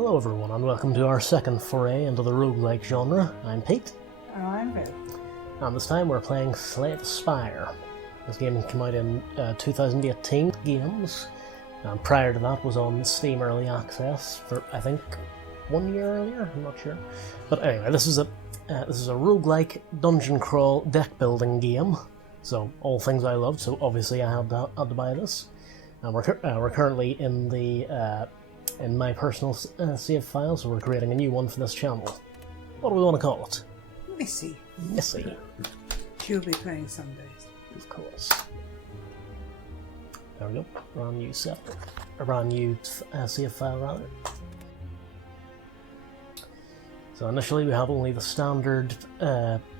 Hello everyone and welcome to our second foray into the roguelike genre. I'm Pete. And I'm Bill. And this time we're playing Slay the Spire. This game came out in 2018 games, and prior to that was on Steam Early Access for I think 1 year earlier, I'm not sure. But anyway, this is a roguelike dungeon crawl deck building game. So all things I loved, so obviously I had to buy this. And we're currently in the in my personal save file, so we're creating a new one for this channel. What do we want to call it? Missy. Missy. She'll be playing some days. Of course. There we go. Brand new save file rather. So initially we have only the standard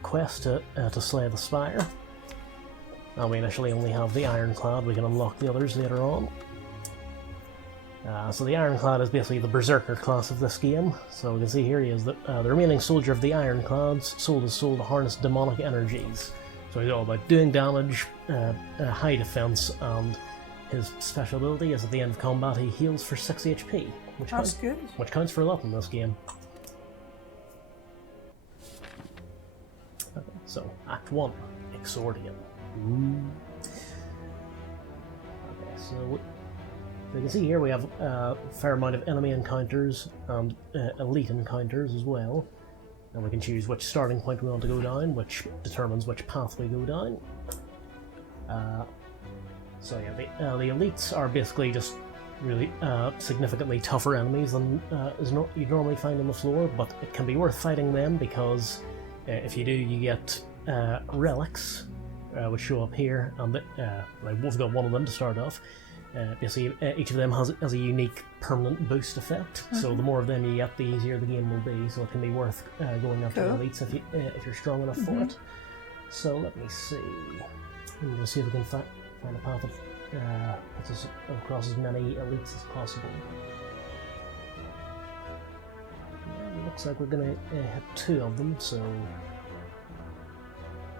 quest to slay the spire. And we initially only have the ironclad. We can unlock the others later on. So the ironclad is basically the berserker class of this game. So we can see here he is the remaining soldier of the ironclads, sold his soul to harness demonic energies. So he's all about doing damage, high defense, and his special ability is at the end of combat he heals for 6 HP, which counts for a lot in this game. Okay, so Act 1, Exordium. Okay, so you can see here we have a fair amount of enemy encounters and elite encounters as well. And we can choose which starting point we want to go down, which determines which path we go down. So yeah, the elites are basically just really significantly tougher enemies than you'd normally find on the floor, but it can be worth fighting them because if you do, you get relics, which show up here, and we've got one of them to start off. Basically, each of them has a unique permanent boost effect, so the more of them you get, the easier the game will be, so it can be worth going after elites if you're strong enough for it. So let me see. I'm going to see if we can find a path that puts us across as many elites as possible. Yeah, it looks like we're going to hit 2 of them, so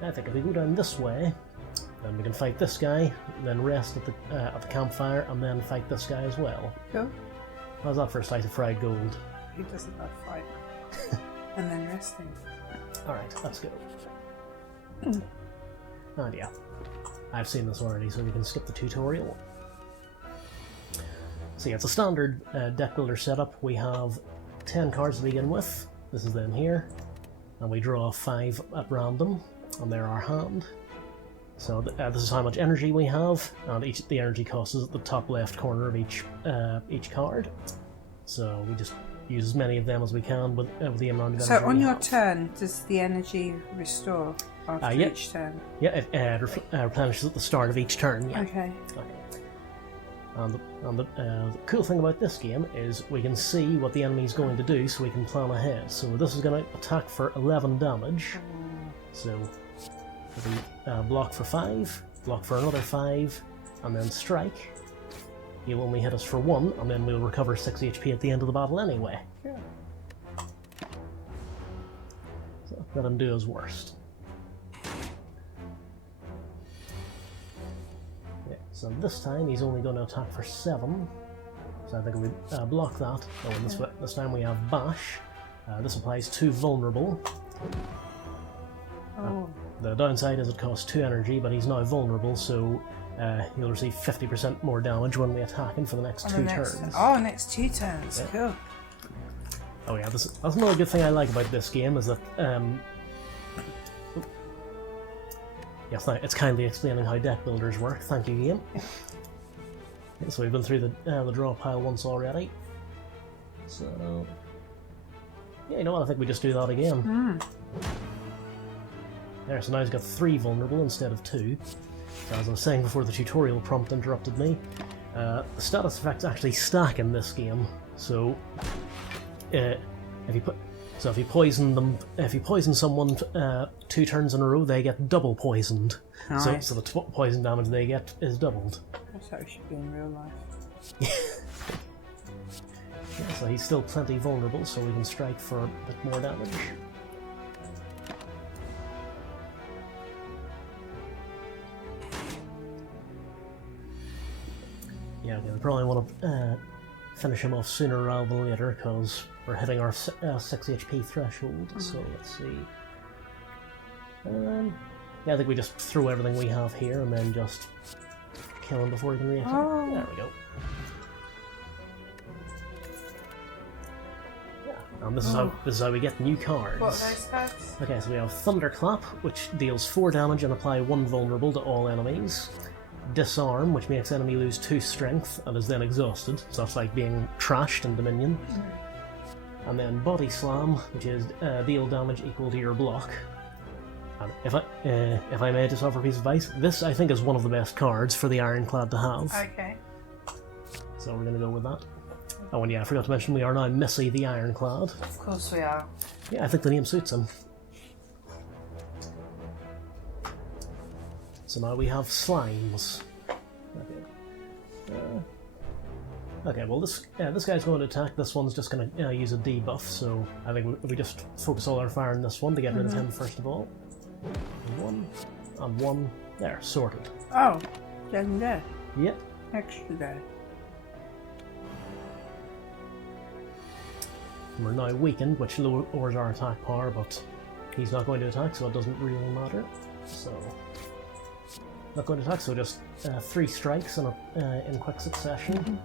I think if we go down this way, then we can fight this guy, then rest at the campfire, and then fight this guy as well. Cool. How's that for a slice of fried gold? He doesn't like fight. And then resting. Alright, let's go. And yeah, I've seen this already, so we can skip the tutorial. So yeah, it's a standard deck builder setup. We have 10 cards to begin with. This is them here. And we draw 5 at random, and they're our hand. So this is how much energy we have, and the energy cost is at the top left corner of each card. So we just use as many of them as we can with the amount of energy. So on your turn, does the energy restore after each turn? Yeah, it replenishes at the start of each turn. Yeah. Okay. And the cool thing about this game is we can see what the enemy is going to do, so we can plan ahead. So this is going to attack for 11 damage. So we block for 5, block for another 5, and then strike. He'll only hit us for 1, and then we'll recover 6 HP at the end of the battle anyway. Yeah. So let him do his worst. Yeah, so this time he's only going to attack for 7. So I think we block that. Oh, and this time we have Bash. This applies to Vulnerable. The downside is it costs 2 energy, but he's now vulnerable, so he'll receive 50% more damage when we attack him for the next 2 turns. Next 2 turns. Yeah. Cool. Oh yeah, that's another good thing I like about this game is that yes, it's kindly explaining how deck builders work. Thank you, game. So we've been through the draw pile once already. So yeah, you know what? I think we just do that again. There, so now he's got 3 vulnerable instead of 2. So as I was saying before the tutorial prompt interrupted me, the status effects actually stack in this game. So if you poison someone 2 turns in a row, they get double poisoned. Nice. So the poison damage they get is doubled. That's how it should be in real life. Yeah, so he's still plenty vulnerable, so we can strike for a bit more damage. Yeah, okay, we probably want to finish him off sooner rather than later because we're hitting our 6 HP threshold. So let's see. Yeah, I think we just throw everything we have here and then just kill him before he can react. Oh. There we go. Yeah, and this is how we get new cards. What are those cards? Okay, so we have Thunderclap, which deals 4 damage and apply 1 vulnerable to all enemies. Disarm, which makes enemy lose 2 strength and is then exhausted, so that's like being trashed in Dominion. And then Body Slam, which is deal damage equal to your block. And if I may just offer a piece of advice, this I think is one of the best cards for the Ironclad to have. Okay. So we're going to go with that. Oh, and yeah, I forgot to mention we are now Missy the Ironclad. Of course we are. Yeah, I think the name suits him. So now we have slimes. Okay, well this guy's going to attack. This one's just going to use a debuff, so I think we just focus all our fire on this one to get rid of him first of all. 1 and 1. There, sorted. Oh, doesn't there? Yep. Extra there. We're now weakened, which lowers our attack power, but he's not going to attack, so it doesn't really matter. So, not going to attack, so just 3 strikes in quick succession.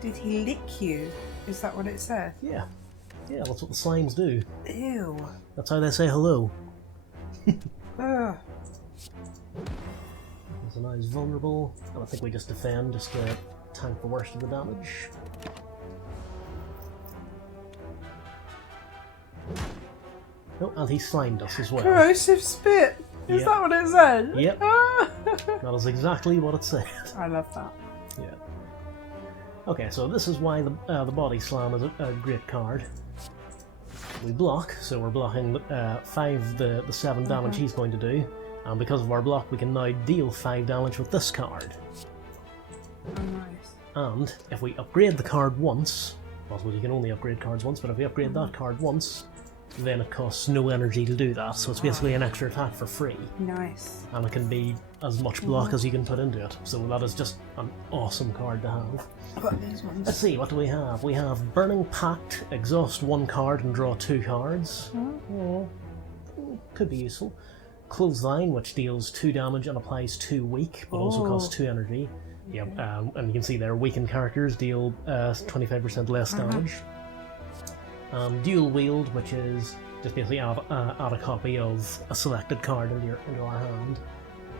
Did he lick you? Is that what it said? Yeah. Yeah, that's what the slimes do. Ew. That's how they say hello. Ugh. So now he's vulnerable, and I think we just defend just to tank the worst of the damage. Oh, and he slimed us as well. Corrosive spit. Is Yep. that what it said? Yep. That is exactly what it said. I love that. Yeah. Okay, so this is why the Body Slam is a great card. We block, so we're blocking 5 the 7 damage he's going to do, and because of our block we can now deal 5 damage with this card. Oh, nice. And if we upgrade the card once, well, you can only upgrade cards once, but if we upgrade that card once, then it costs no energy to do that, so it's basically an extra attack for free. Nice. And it can be as much block as you can put into it, so that is just an awesome card to have. What are these ones? Let's see, what do we have? We have Burning Pact, exhaust 1 card and draw 2 cards. Could be useful. Clothesline, which deals 2 damage and applies 2 weak, but also costs 2 energy. Yep, and you can see there, weakened characters deal 25% less damage. Dual Wield, which is just basically add a copy of a selected card into our hand.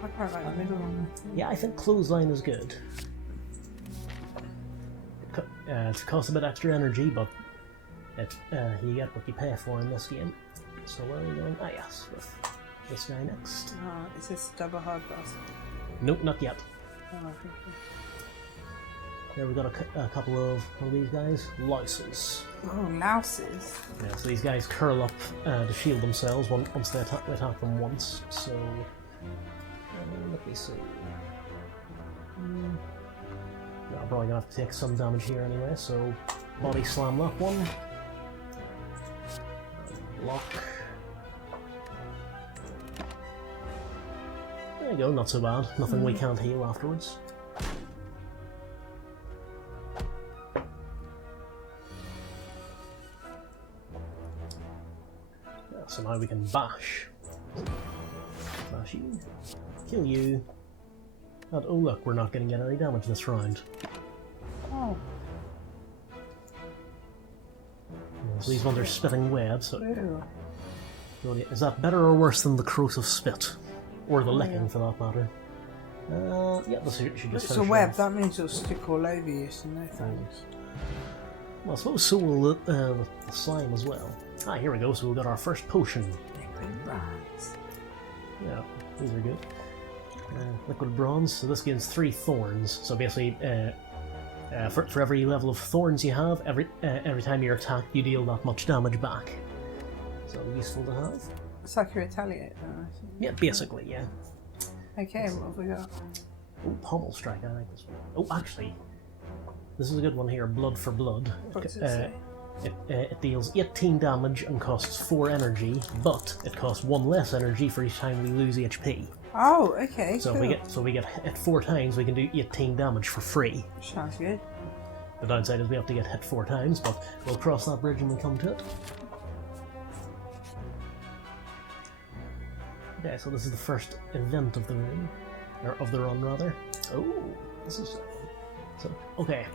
I quite like the middle one. Yeah, I think Clothesline is good. It costs a bit extra energy, but you get what you pay for in this game. So where are we going? Ah yes, with this guy next. Oh, is this double hard boss? Nope, not yet. Oh, okay. There we got a couple of what are these guys? Louses. Oh, louses. Yeah, so these guys curl up to shield themselves once they attack them once. So let me see. I'm probably gonna have to take some damage here anyway. So Body Slam that one. Block. There you go, not so bad. Nothing we can't heal afterwards. So now we can bash. Bash you. Kill you. And oh look, we're not going to get any damage this round. Oh. So these ones are spitting webs. So Ew. is that better or worse than the corrosive spit? Or the licking for that matter? Yeah, this should just It's a finish web, off. that means it'll stick all over you, so no thanks. Well, I suppose so will the slime as well. Ah, here we go, so we've got our first potion. Liquid bronze. Yeah, these are good. Liquid bronze, so this gains 3 thorns. So basically, for every level of thorns you have, every time you're attacked, you deal that much damage back. So useful to have. It's like a retaliate, though, I think. Yeah, basically, yeah. Okay, what have we got? Oh, pommel strike, I like this one. Oh, actually, this is a good one here, blood for blood. What does it say? It deals 18 damage and costs 4 energy, but it costs 1 less energy for each time we lose HP. Oh, okay. So cool. if we get hit 4 times, we can do 18 damage for free. Sounds good. The downside is we have to get hit 4 times, but we'll cross that bridge when we come to it. Okay, so this is the first event of the room, or of the run rather. Oh, this is so okay.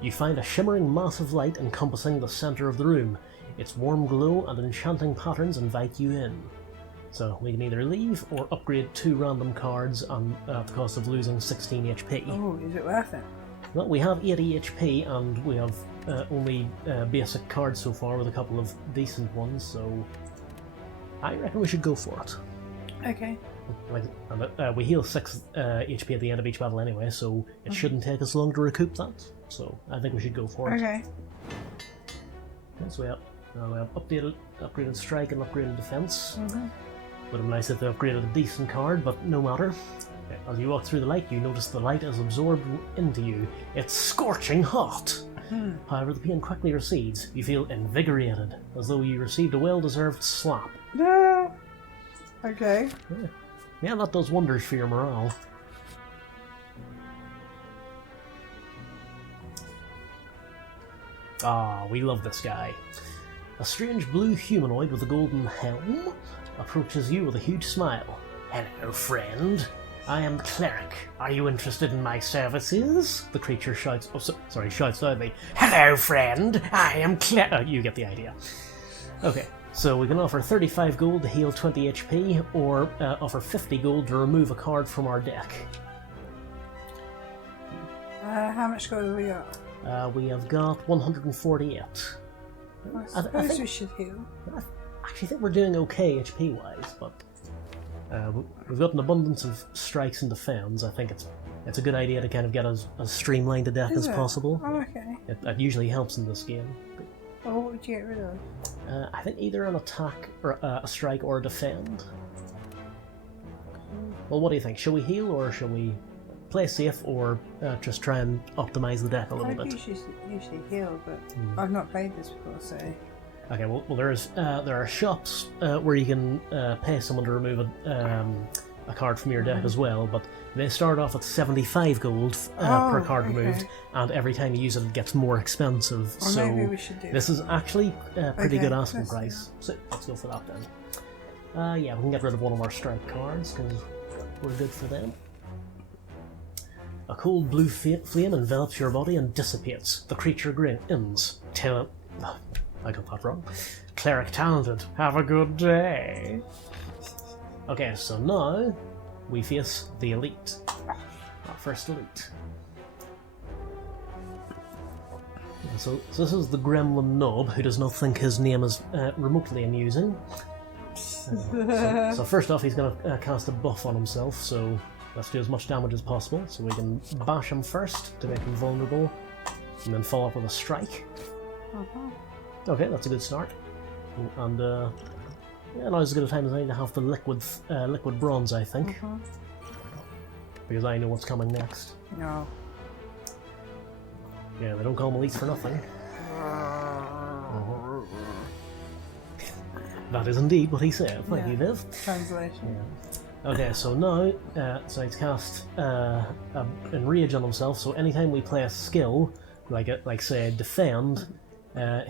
You find a shimmering mass of light encompassing the center of the room. Its warm glow and enchanting patterns invite you in. So we can either leave or upgrade 2 random cards at the cost of losing 16 HP. Oh, is it worth it? Well, we have 80 HP and we have only basic cards so far with a couple of decent ones, so I reckon we should go for it. Okay. And we heal 6 HP at the end of each battle anyway, so it shouldn't take us long to recoup that. So I think we should go for it. Okay. So we have upgraded strike and upgraded defense. Mm-hmm. Would have been nice if they upgraded a decent card, but no matter. As you walk through the light, you notice the light is absorbed into you. It's scorching hot! However, the pain quickly recedes. You feel invigorated, as though you received a well-deserved slap. No! Okay. Yeah, that does wonders for your morale. Ah, we love this guy. A strange blue humanoid with a golden helm approaches you with a huge smile. Hello, friend. I am Cleric. Are you interested in my services? The creature shouts. Oh, shouts loudly. Hello, friend. I am Cleric. You get the idea. Okay, so we can offer 35 gold to heal 20 HP, or offer 50 gold to remove a card from our deck. How much gold have we got? We have got 148. I suppose we should heal. I actually think we're doing okay HP wise, but we've got an abundance of strikes and defense. I think it's a good idea to kind of get as streamlined a deck as possible. Oh, okay. It usually helps in this game. Well, what would you get rid of? I think either an attack or a strike or a defend. Well, what do you think? Shall we heal or shall we play safe or just try and optimize the deck a little bit? I usually heal, but I've not played this before, so... Okay, well there are shops where you can pay someone to remove a card from your deck as well, but they start off at 75 gold per card removed, and every time you use it, it gets more expensive. Or so maybe we should do this is actually a pretty good asking let's price. So let's go for that then. Yeah, we can get rid of one of our strike cards because we're good for them. A cold blue flame envelops your body and dissipates. The creature grins. I got that wrong. Cleric talented. Have a good day. Okay, so now we face the elite. Our first elite. So this is the gremlin knob who does not think his name is remotely amusing. So first off, he's going to cast a buff on himself, so let's do as much damage as possible. So we can bash him first to make him vulnerable, and then follow up with a strike. Okay, that's a good start. And yeah, now is as good a time as any to have the liquid bronze, I think. Because I know what's coming next. No. Yeah, they don't call them elites for nothing. That is indeed what he said. Thank you, Viv. Translation. Yeah. Okay, so now, so he's cast Enrage on himself, so anytime we play a skill, like say defend,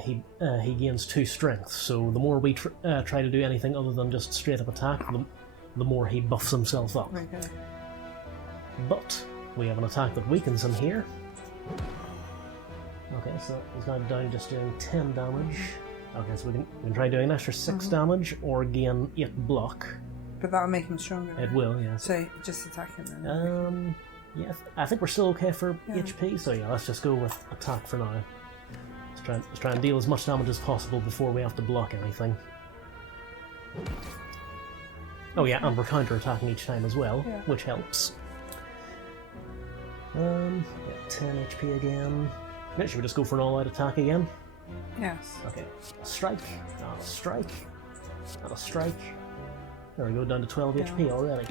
he gains 2 strength, so the more we try to do anything other than just straight up attack, the more he buffs himself up. Okay. But we have an attack that weakens him here. Okay, so he's now down just doing 10 damage. Okay, so we can try doing an extra 6 damage or gain 8 block. But that'll make him stronger. It will, yes. So just attack him then. Yeah, I think we're still okay for HP, so yeah, let's just go with attack for now. Let's try and deal as much damage as possible before we have to block anything. Oh yeah, and we're counter-attacking each time as well, which helps. Yeah, 10 HP again. Yeah, should we just go for an all-out attack again? Yes. Okay, a strike, and a strike, and a strike. There we go, down to 12 HP already.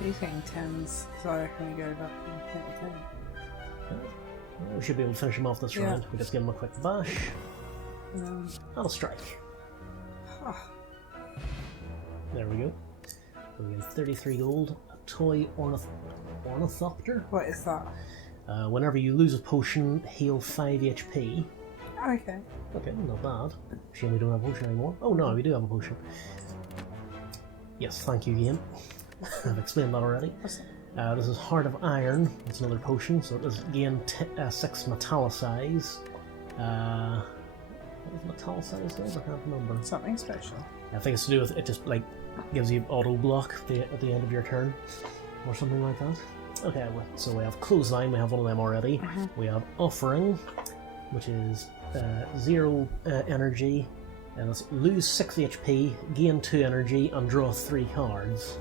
He's getting 10s, so I reckon we go back and hit 10. We should be able to finish him off this round. We just give him a quick bash. and a strike. Oh. There we go. So we have 33 gold. A toy ornithopter. What is that? Whenever you lose a potion, heal 5 HP. Okay. Okay, not bad. Shame we don't have a potion anymore. Oh no, we do have a potion. Yes, thank you, game. I've explained that already. This is Heart of Iron. It's another potion, so it does gain 6 metallicize. What does metallicize do? I can't remember. Something special. I think it's to do with it just like gives you auto block at the end of your turn, or something like that. Okay, so we have Clothesline, we have one of them already. We have Offering, which is 0 energy, and it's lose 6 HP, gain 2 energy, and draw 3 cards.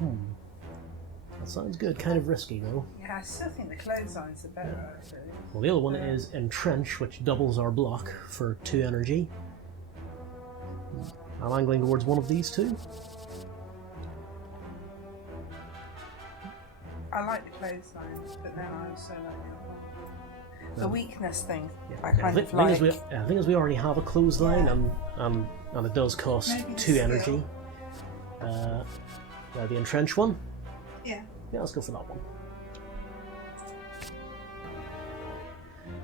That sounds good, kind of risky though. Yeah, I still think the clotheslines are better, actually. Well, the other one is Entrench, which doubles our block for 2 energy. I'm angling towards one of these two. I like the clotheslines, but then I also like the weakness thing. Yeah. I kind of like. The thing is, we already have a clothesline, and it does cost 2 energy. The Entrench one? Yeah, let's go for that one.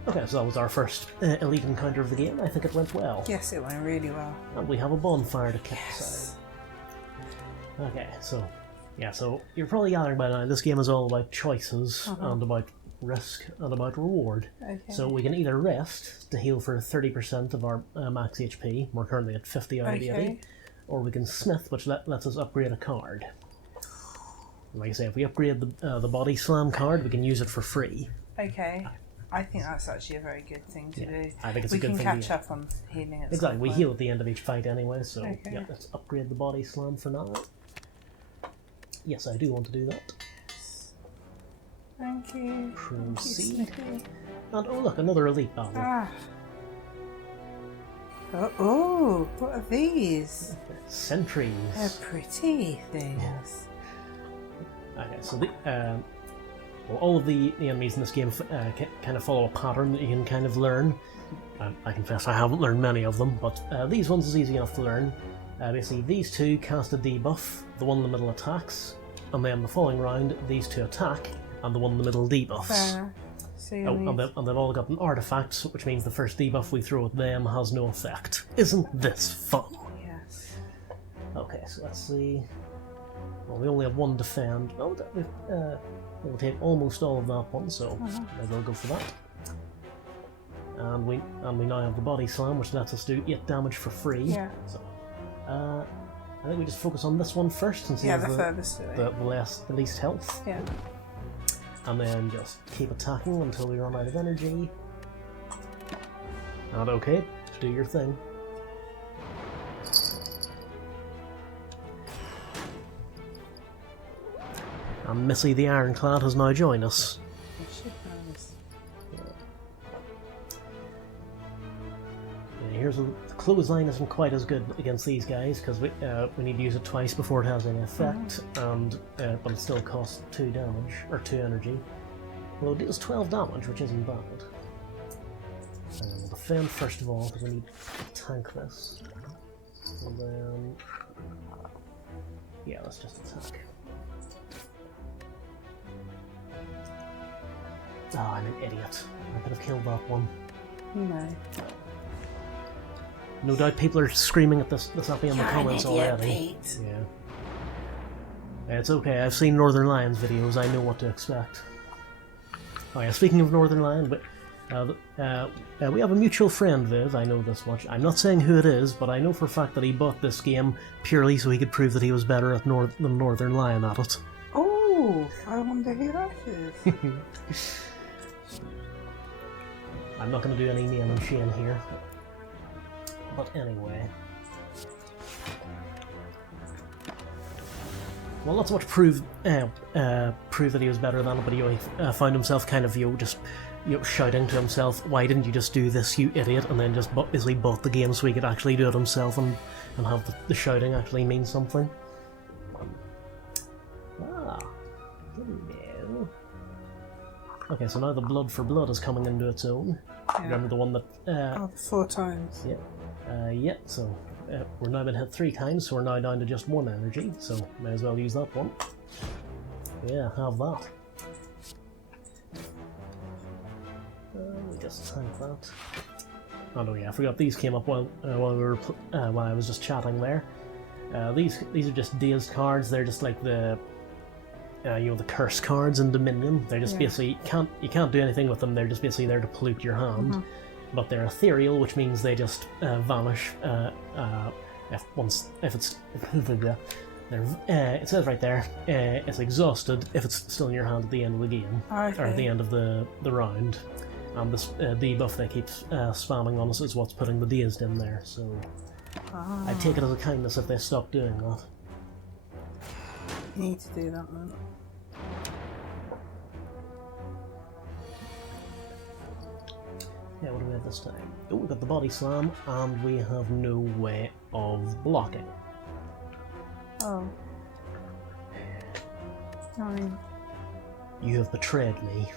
Okay, so that was our first elite encounter of the game. I think it went well. Yes, it went really well. And we have a bonfire to kick aside. Okay, so you're probably gathering by now, this game is all about choices and about risk and about reward. Okay. So we can either rest to heal for 30% of our max HP, we're currently at 50 out of 80, or we can smith, which lets us upgrade a card. Like I say, if we upgrade the body slam card, we can use it for free. Okay. I think that's actually a very good thing to do. I think it's a good thing. We can catch up on healing at Exactly, some we point. heal at the end of each fight anyway, so yeah, let's upgrade the body slam for now. Yes, I do want to do that. Thank you. Proceed. Thank you, and oh look, another elite battle. Oh, what are these? Sentries. They're pretty things. Okay, so all of the enemies in this game kind of follow a pattern that you can kind of learn. I confess I haven't learned many of them, but these ones is easy enough to learn. Basically, these two cast a debuff, the one in the middle attacks, and then the following round, these two attack, and the one in the middle debuffs. And they've all got an artifact, which means the first debuff we throw at them has no effect. Isn't this fun? Yes. Okay, so let's see. Well, we only have one defend. Oh, we'll take almost all of that one, so maybe I'll go for that. And we now have the body slam, which lets us do 8 damage for free. Yeah. So, I think we just focus on this one first, since the furthest away. The least health. Yeah. And then just keep attacking until we run out of energy. And okay, do your thing. And Missy the Ironclad has now joined us. Here's the clothesline isn't quite as good against these guys because we need to use it twice before it has any effect, and but it still costs 2 damage or 2 energy. Well, it deals 12 damage, which isn't bad. We'll defend first of all because we need to tank this, and then let's just attack. Oh, I'm an idiot. I could have killed that one. No. No doubt people are screaming at this at me in the comments already. Pete. Yeah. It's okay, I've seen Northern Lions videos, I know what to expect. Oh yeah, speaking of Northern Lion, but we have a mutual friend, Viv, I know this much. I'm not saying who it is, but I know for a fact that he bought this game purely so he could prove that he was better at than Northern Lion at it. Oh, I wonder who that is. I'm not going to do any name and shame here. But anyway. Well, not so much prove that he was better than it, but he found himself kind of just shouting to himself, "Why didn't you just do this, you idiot?" And then just basically bought the game so he could actually do it himself and have the shouting actually mean something. Okay, so now the blood for blood is coming into its own. Yeah. Remember the one that... Oh, 4 times. Yeah, so we're now been hit 3 times, so we're now down to just 1 energy, so may as well use that one. Yeah, have that. We just tank that. Oh no, yeah, I forgot these came up while I was just chatting there. These are just dazed cards. They're just like the the curse cards in Dominion. They're just basically you can't do anything with them. They're just basically there to pollute your hand. But they're ethereal, which means they just vanish if it's it says right there it's exhausted if it's still in your hand at the end of the game or at the end of the round. And this debuff they keep spamming on us is what's putting the dazed in there. So I take it as a kindness if they stop doing that. You need to do that then. Yeah, what do we have this time? Oh, we've got the body slam, and we have no way of blocking. Oh. Sorry. You have betrayed me.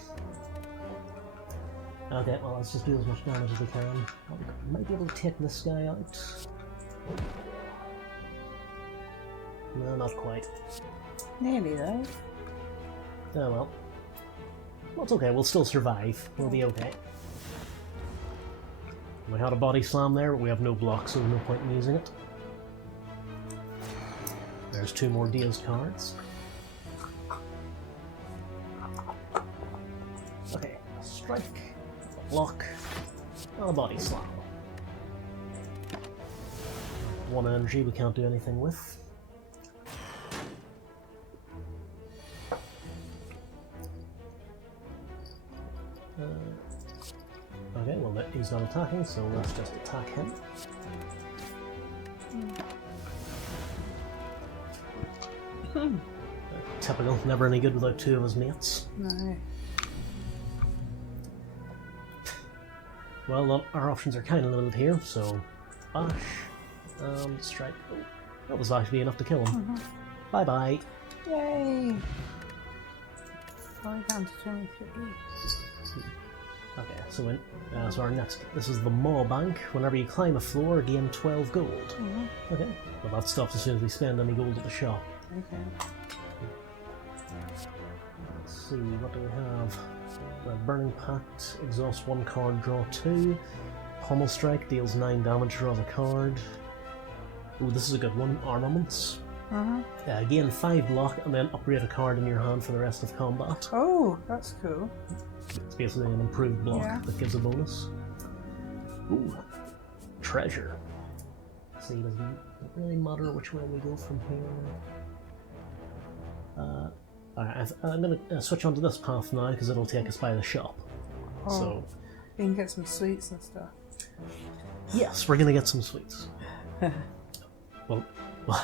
Okay, well, let's just do as much damage as we can. We might be able to take this guy out. No, not quite. Nearly though. Oh well. Well, it's okay, we'll still survive. We'll be okay. We had a body slam there, but we have no block, so there's no point in using it. There's 2 more dazed cards. Okay, a strike, a block, and a body slam. 1 energy we can't do anything with. Okay, well he's not attacking, so let's just attack him. Typical, never any good without 2 of his mates. No. Well, our options are kind of limited here, so bash and strike. Oh, that was actually enough to kill him. Bye bye. Yay! Going down to 23. Okay, so so our next, this is the Maw Bank. Whenever you climb a floor, gain 12 gold. Okay, well that stops as soon as we spend any gold at the shop. Okay. Let's see, what do we have? Burning Pact, exhaust 1 card, draw 2. Pommel Strike deals 9 damage, draws a card. Ooh, this is a good one. Armaments. Gain 5 block and then upgrade a card in your hand for the rest of combat. Oh, that's cool. It's basically an improved block that gives a bonus. Ooh, treasure. See, doesn't really matter which way we go from here. I'm going to switch onto this path now because it'll take us by the shop. Oh, so you can get some sweets and stuff. Yes, we're going to get some sweets. Well,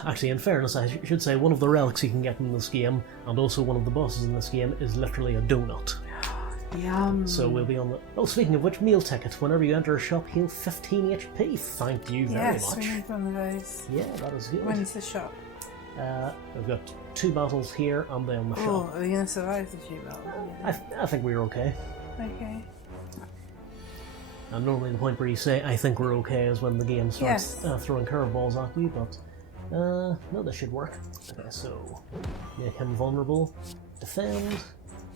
actually, in fairness, I should say one of the relics you can get in this game, and also one of the bosses in this game, is literally a donut. Yum. So we'll be on the... Oh, speaking of which, meal ticket. Whenever you enter a shop, heal 15 HP. Thank you very much. Yes, we need one of those. Yeah, that is good. When's the shop? We've got 2 battles here and then the shop. Oh, are we going to survive the 2 battles? I think we're okay. Okay. And normally the point where you say, I think we're okay, is when the game starts throwing curveballs at you, but... no, this should work. Okay, so... Make him vulnerable. Defend.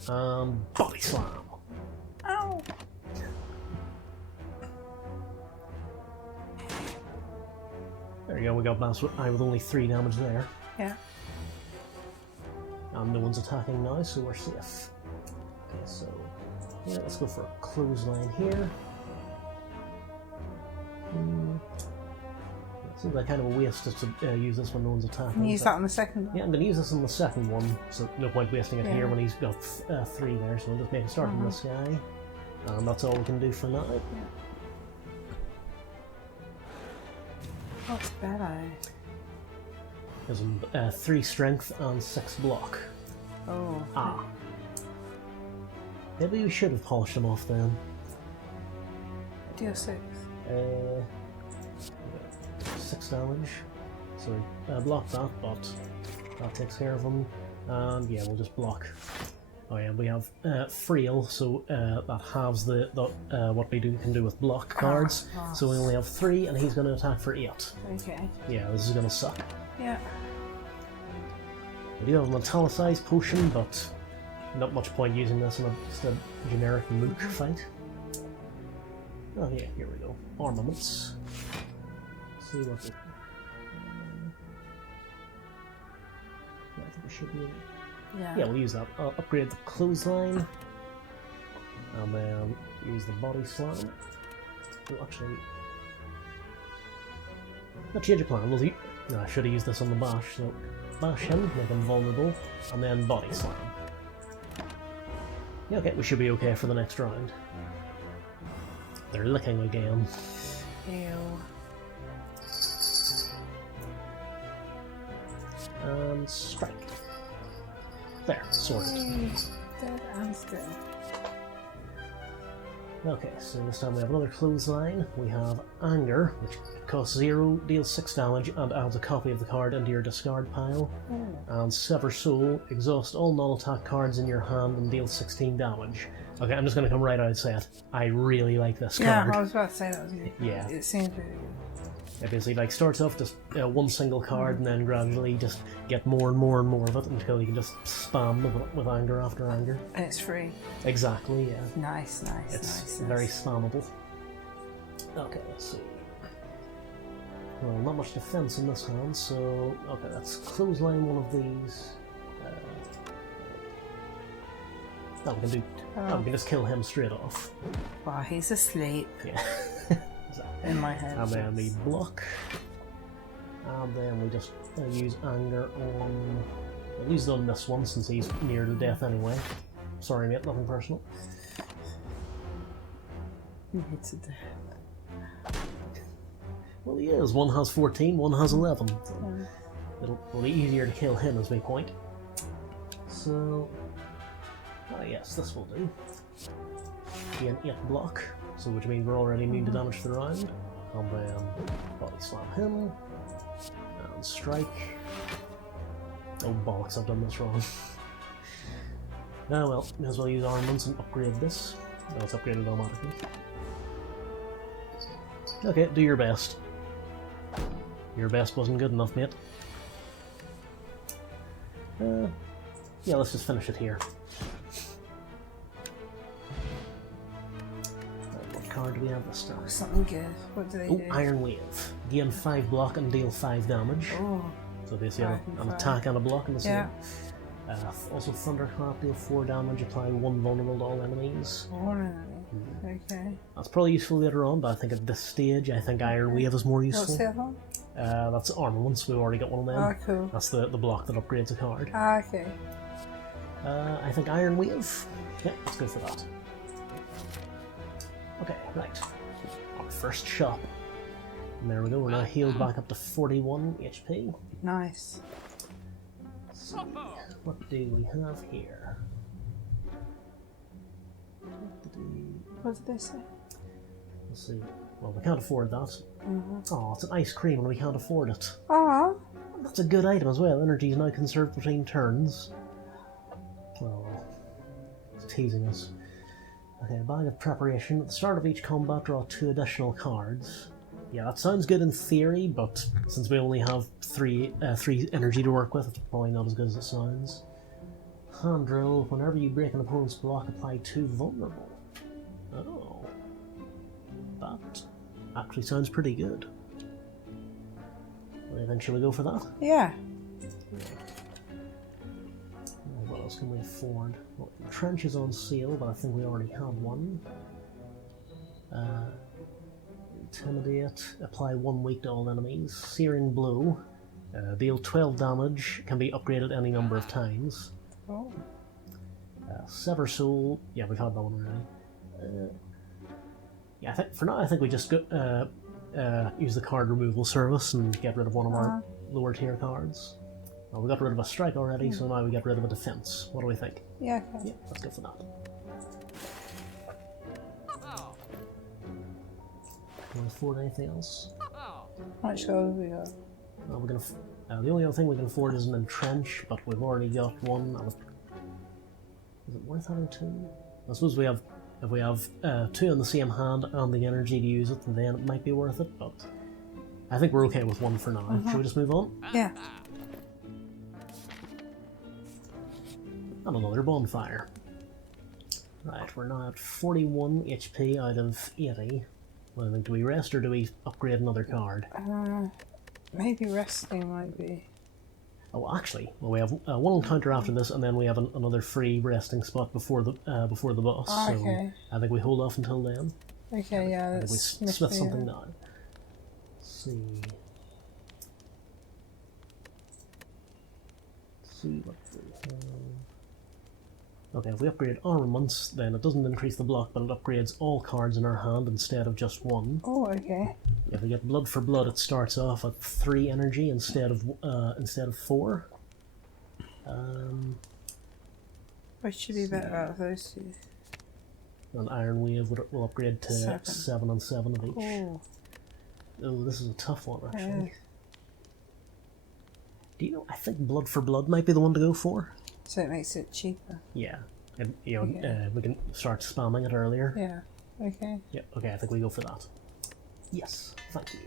And body slam. Ow! There you go, we got bounced with only 3 damage there. Yeah. And no one's attacking now, so we're safe. Okay, so... Yeah, let's go for a clothesline here. It seems like kind of a waste just to use this when no one's attacking. Can you use that on the second one? Yeah, I'm going to use this on the second one, so no point wasting it here when he's got 3 there, so we'll just make a start from this guy. And that's all we can do for now. What's better? Gives him 3 strength and 6 block. Oh. Ah. Maybe we should have polished him off then. Deal 6. 6 damage. So block that, but that takes care of him. And yeah, we'll just block. Oh yeah, we have frail, so that halves the what we can do with block cards. So we only have 3, and he's going to attack for 8. Okay. Yeah, this is going to suck. Yeah. We do have an italicized potion, but not much point using this in just a generic mook fight. Oh yeah, here we go. Armaments. Let's see what we... yeah, I think we should be able... yeah, we'll use that. Upgrade the clothesline. And then use the body slam. We'll actually... not change of plan, will he? No, I should have used this on the bash, so... bash him, make him vulnerable, and then body slam. Yeah, okay, we should be okay for the next round. They're licking again. Ew. And strike. There, sorted. Dead and still. Okay, so this time we have another clothesline. We have Anger, which costs 0, deals 6 damage, and adds a copy of the card into your discard pile. And Sever Soul, exhaust all non-attack cards in your hand and deal 16 damage. Okay, I'm just going to come right out and say it. I really like this card. Yeah, I was about to say that was good. Yeah. It seems really good. It basically like starts off just one single card and then gradually just get more and more and more of it until you can just spam with Anger after Anger. And it's free. Exactly, yeah. Nice. It's very spammable. Okay, let's see. Well, not much defense in this hand, so... okay, let's clothesline one of these. We can do... we can just kill him straight off. Wow, he's asleep. Yeah. In my head. And then we block. And then we just use Anger on... we'll use it on this one since he's near to death anyway. Sorry mate, nothing personal. Near to death. Well he is. One has 14, one has 11. So it'll be easier to kill him as we point. So... yes, this will do. Be an 8 block. So which means we're already immune to damage for the round. And then body slam him. And strike. Oh bollocks, I've done this wrong. Oh well, may as well use armaments and upgrade this. No, it's upgraded automatically. Okay, do your best. Your best wasn't good enough, mate. Yeah, let's just finish it here. Card do we have this time? Something good. What do they do? Iron Wave. Gain 5 block and deal 5 damage. Oh. So basically an attack and a block in the same. Yeah. Also Thunderclap, deal 4 damage, apply 1 vulnerable to all enemies. Okay. That's probably useful later on, but I think at this stage I think Iron Wave is more useful. What's the other one? That's armaments, we've already got one of them. Oh, cool. That's the block that upgrades a card. Okay. I think Iron Wave. Yeah, let's go for that. Okay, right. Our first shop. And there we go, we're now healed back up to 41 HP. Nice. Let's see, what do we have here? What did they say? Let's see. Well, we can't afford that. Oh, it's an ice cream and we can't afford it. Oh. That's a good item as well. Energy is now conserved between turns. Oh, it's teasing us. Okay, bag of preparation. At the start of each combat, draw 2 additional cards. Yeah, that sounds good in theory, but since we only have 3 energy to work with, it's probably not as good as it sounds. Hand drill. Whenever you break an opponent's block, apply 2 vulnerable. Oh. That actually sounds pretty good. Will we eventually go for that? Yeah. What else can we afford? Well, trench is on sale, but I think we already have one. Intimidate. Apply 1 weak to all enemies. Searing Blow. Deal 12 damage. Can be upgraded any number of times. Oh. Sever Soul. Yeah, we've had that one already. Yeah, I think for now I think we just go, use the card removal service and get rid of one of our lower tier cards. Well, we got rid of a strike already, so now we get rid of a defense. What do we think? Yeah, okay. Yeah, let's go for that. Can we afford anything else? How much gold have we got? Well, we're gonna. The only other thing we can afford is an entrench, but we've already got one. Is it worth having 2? I suppose if we have 2 in the same hand and the energy to use it, then it might be worth it, but I think we're okay with 1 for now. Shall we just move on? Yeah. And another bonfire. Right, we're now at 41 HP out of 80. Well, I think, do we rest or do we upgrade another card? Maybe resting might be. Oh, actually, well, we have one encounter after this, and then we have another free resting spot before the boss. Oh, okay. So I think we hold off until then. Okay, yeah. I think we smith something now. Let's see. Let's see what we have. Okay, if we upgrade armaments, then it doesn't increase the block, but it upgrades all cards in our hand instead of just 1. Oh, okay. If we get blood for blood, it starts off at 3 energy instead of 4. What should be better out of those 2? And Iron Wave will upgrade to 7 and 7 of each. Oh. Oh, this is a tough one, actually. Yeah. Do you know, I think blood for blood might be the one to go for. So it makes it cheaper. Yeah. And, you know, we can start spamming it earlier. Yeah. Okay. Yeah, okay, I think we go for that. Yes, thank you.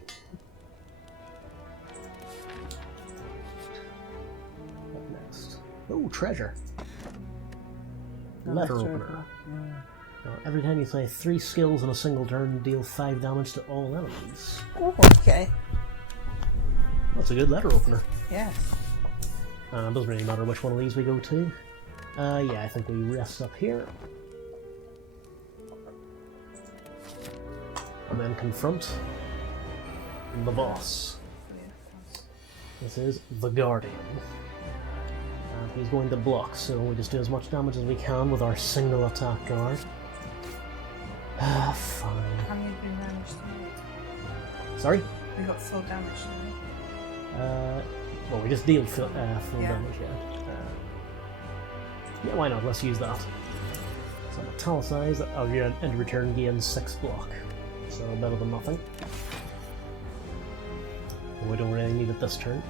What next? Oh, treasure. Letter opener. Every time you play 3 skills in a single turn, deal 5 damage to all enemies. Oh, okay. That's a good letter opener. Yes. It doesn't really matter which one of these we go to. Yeah, I think we rest up here. And then confront the boss. This is the Guardian. And he's going to block, so we just do as much damage as we can with our single attack guard. Fine. How many have been damaged tonight? Sorry? We got full damage tonight. Well, we just deal full damage, yeah. Yeah, why not? Let's use that. So italicize, and return gain 6 block. So better than nothing. We don't really need it this turn.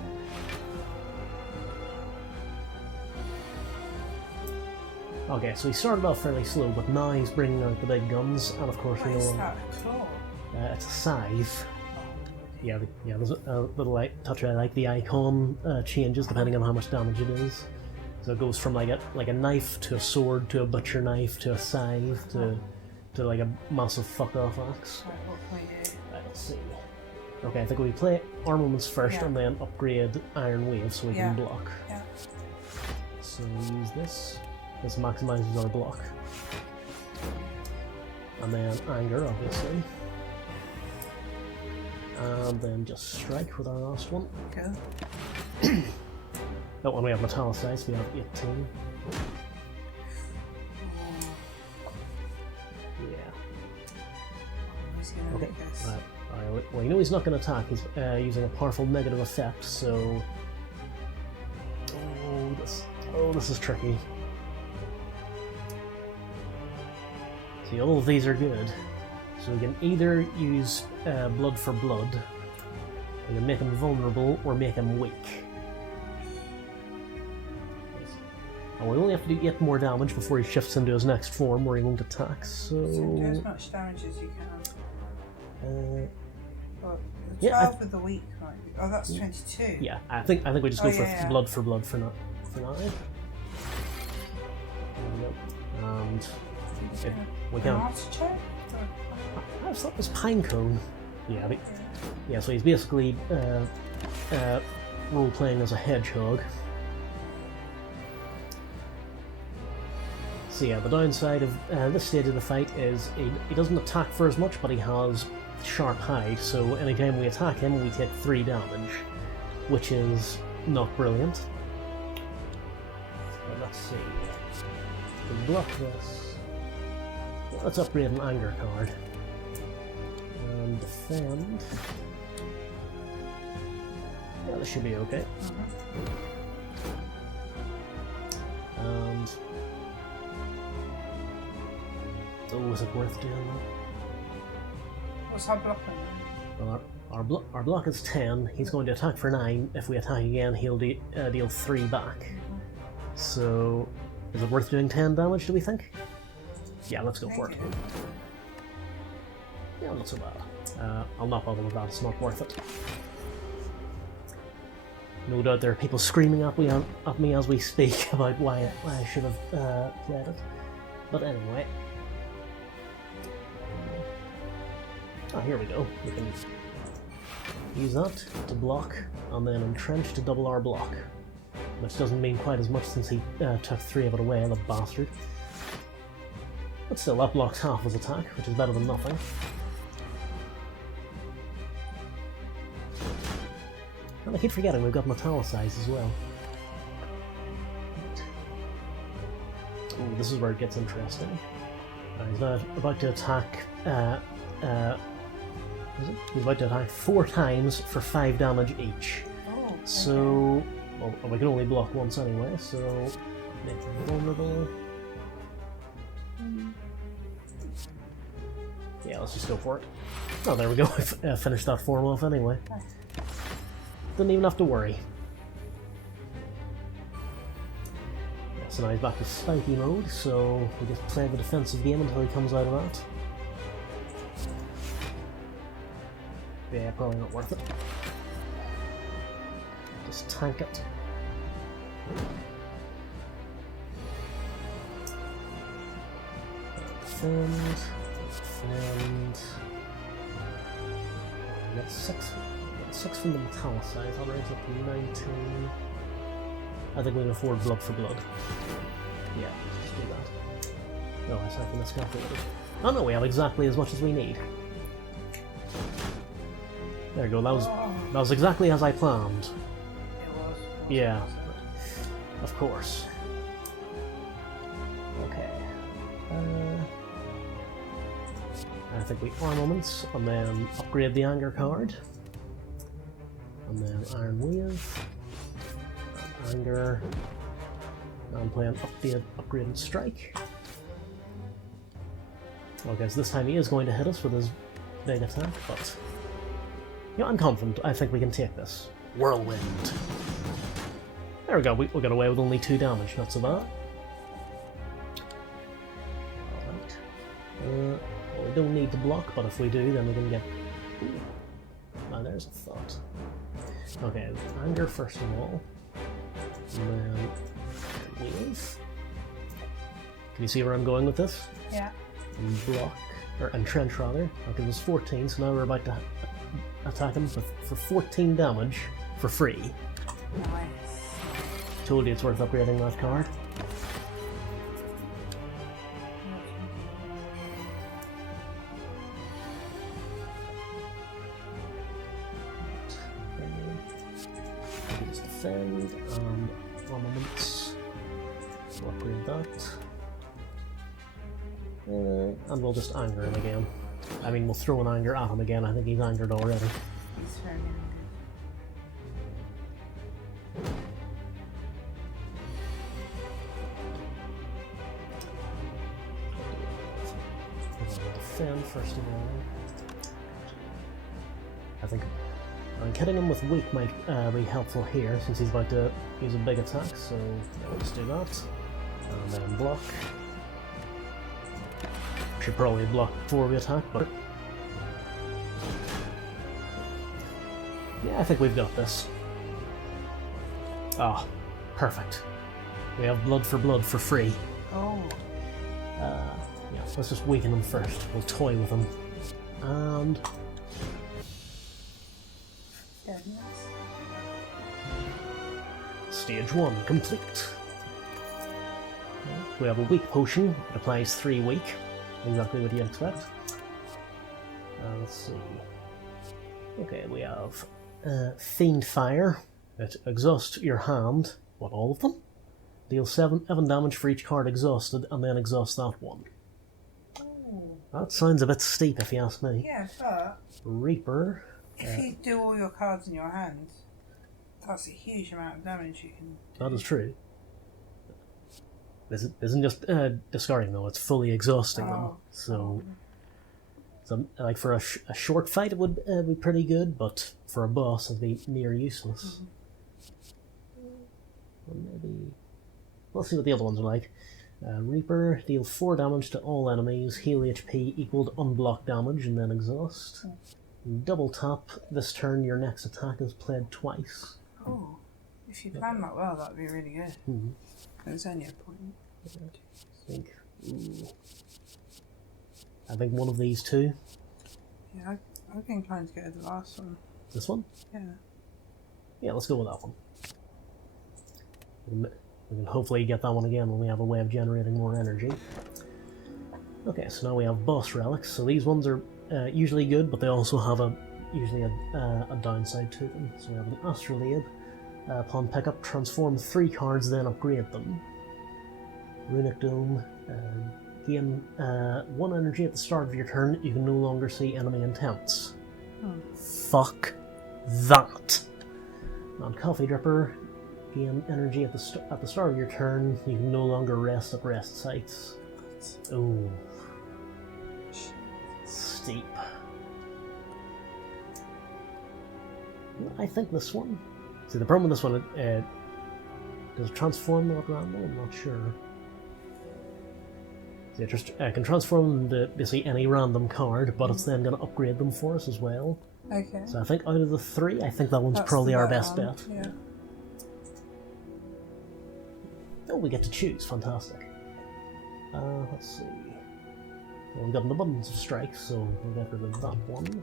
Okay, so he started off fairly slow, but now he's bringing out the big guns, and of course we What is all... that? A claw? It's a scythe. Yeah, there's a little touch I like the icon changes depending on how much damage it is. So it goes from like a knife to a sword to a butcher knife to a scythe to like a massive fuck off axe. Right, what can we do? Right, let's see. Okay, I think we play armaments first and then upgrade Iron Wave so we can block. Yeah. So we use this. This maximizes our block. And then anger, obviously. And then just strike with our last one. Go. Oh, and we have metallicized, we have 18. Yeah. Okay, right. Well, you know he's not going to attack, he's using a powerful negative effect, so... Oh, this is tricky. See, all of these are good. So we can either use blood for blood, we can make him vulnerable, or make him weak. And we only have to do 8 more damage before he shifts into his next form where he won't attack, so... do as much damage as you can. Well, 12 with the weak, right? Oh, that's 22. Yeah, I think we just go for blood for now. And we can. I thought it was Pinecone. Yeah, so he's basically role playing as a hedgehog. So yeah, the downside of this stage of the fight is he doesn't attack for as much, but he has sharp hide, so anytime we attack him we take 3 damage, which is not brilliant. So let's see. We block this. Let's upgrade an anger card. And defend. Yeah, this should be okay. And... oh, is it worth doing that? What's our block on? Well, our block is 10. He's going to attack for 9. If we attack again, he'll deal 3 back. So Is it worth doing 10 damage, do we think? Yeah, let's go for it. Yeah, not so bad. I'll not bother with that, it's not worth it. No doubt there are people screaming at me as we speak about why I should have played it. But anyway. Oh, here we go. We can use that to block, and then entrench to double our block. Which doesn't mean quite as much since he took 3 of it away, the bastard. But still, that blocks half his attack, which is better than nothing. And I keep forgetting we've got metallicize as well. Ooh, this is where it gets interesting. He's now about to attack. He's about to attack 4 times for 5 damage each. Oh, okay. So, well, we can only block once anyway. So, make him vulnerable. Yeah, let's just go for it. Oh, there we go. I finished that form off anyway. Didn't even have to worry. Yeah, so now he's back to spiky mode, so we just play the defensive game until he comes out of that. Yeah, probably not worth it. Just tank it. Defend. That's 6 from the metallicize, I'll raise up to 19. I think we can afford blood for blood. Yeah, let's just do that. No, I second miscalculated. Oh no, we have exactly as much as we need. There we go, that was exactly as I planned. It was. Yeah, of course. Okay. I think we armaments, and then upgrade the anger card. And then Iron Wave, Anger, now I'm playing upgraded Strike. Okay, so this time he is going to hit us with his big attack, but yeah, I'm confident. I think we can take this. Whirlwind. There we go, we got away with only 2 damage, not so bad. Alright. Well, we don't need to block, but if we do, then we can get... Oh, there's a thought. Okay, anger first of all, and then wave. Can you see where I'm going with this? Yeah. And block, or entrench rather. Okay, it was 14, so now we're about to attack him for 14 damage for free. Nice. Told you it's worth upgrading that card. Defend and armaments. We'll upgrade that. And we'll just anger him again. I mean, we'll throw an anger at him again. I think he's angered already. He's very angry. Defend first of all. I think hitting him with weak might be helpful here since he's about to use a big attack, so we'll just do that. And then block. Should probably block before we attack, but yeah, I think we've got this. Ah, perfect. We have blood for free. Oh. Yeah, let's just weaken him first. We'll toy with him. And Goodness. Stage 1 complete. We have a weak potion. It applies 3 weak. Exactly what you expect. Let's see. Okay, we have Fiend Fire. It exhausts your hand. What, all of them? Deal 7 damage for each card exhausted, and then exhaust that one. Ooh. That sounds a bit steep if you ask me. Yeah, but Reaper. if you do all your cards in your hand, that's a huge amount of damage you can do. That is true. This isn't just discarding though, it's fully exhausting them. So, like for a short fight it would be pretty good, but for a boss it'd be near useless. Or maybe... We'll see what the other ones are like. Reaper, deal 4 damage to all enemies, heal HP equal to unblock damage, and then exhaust. Double tap, this turn your next attack is played twice. Oh, if you plan that well, that'd be really good. Mm-hmm. There's only a point. I think one of these two. Yeah, I'd be inclined to go with the last one. This one? Yeah. Yeah, let's go with that one. We can hopefully get that one again when we have a way of generating more energy. Okay, so now we have boss relics. So these ones are usually good, but they also have usually a downside to them. So we have the Astrolabe. Upon pickup, transform 3 cards, then upgrade them. Runic Dome. Gain 1 energy at the start of your turn. You can no longer see enemy intents. Fuck that. And Coffee Dripper. Gain energy at the start of your turn. You can no longer rest at rest sites. Ooh. Steep. I think this one. See, the problem with this one, does it transform not random? I'm not sure. See, it just can transform into basically any random card, but it's then going to upgrade them for us as well. Okay. So I think out of the 3, I think that one's probably our best bet. Yeah. Oh, we get to choose. Fantastic. Let's see. Well, we've got an abundance of strikes, so we'll get rid of that one.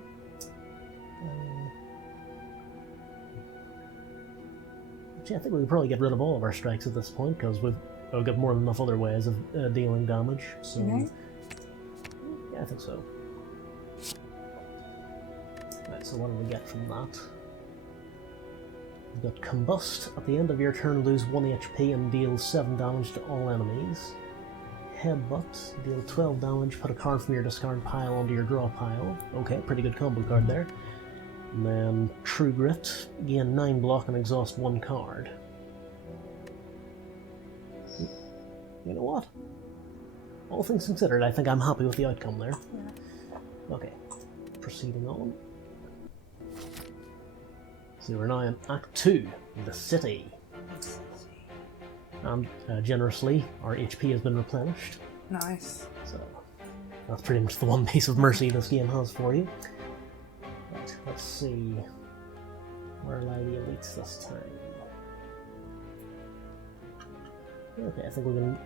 Actually, I think we can probably get rid of all of our strikes at this point, because we've got more than enough other ways of dealing damage. So, yeah, I think so. Right, so what do we get from that? We've got Combust. At the end of your turn, lose 1 HP and deal 7 damage to all enemies. Headbutt. Deal 12 damage, put a card from your discard pile onto your draw pile. Okay, pretty good combo card there. And then True Grit. Gain 9 block and exhaust 1 card. You know what? All things considered, I think I'm happy with the outcome there. Yeah. Okay, proceeding on. So we're now in Act 2, the city. And generously, our HP has been replenished. Nice. So that's pretty much the one piece of mercy this game has for you. Right, let's see. Where lie the elites this time? Okay, I think we can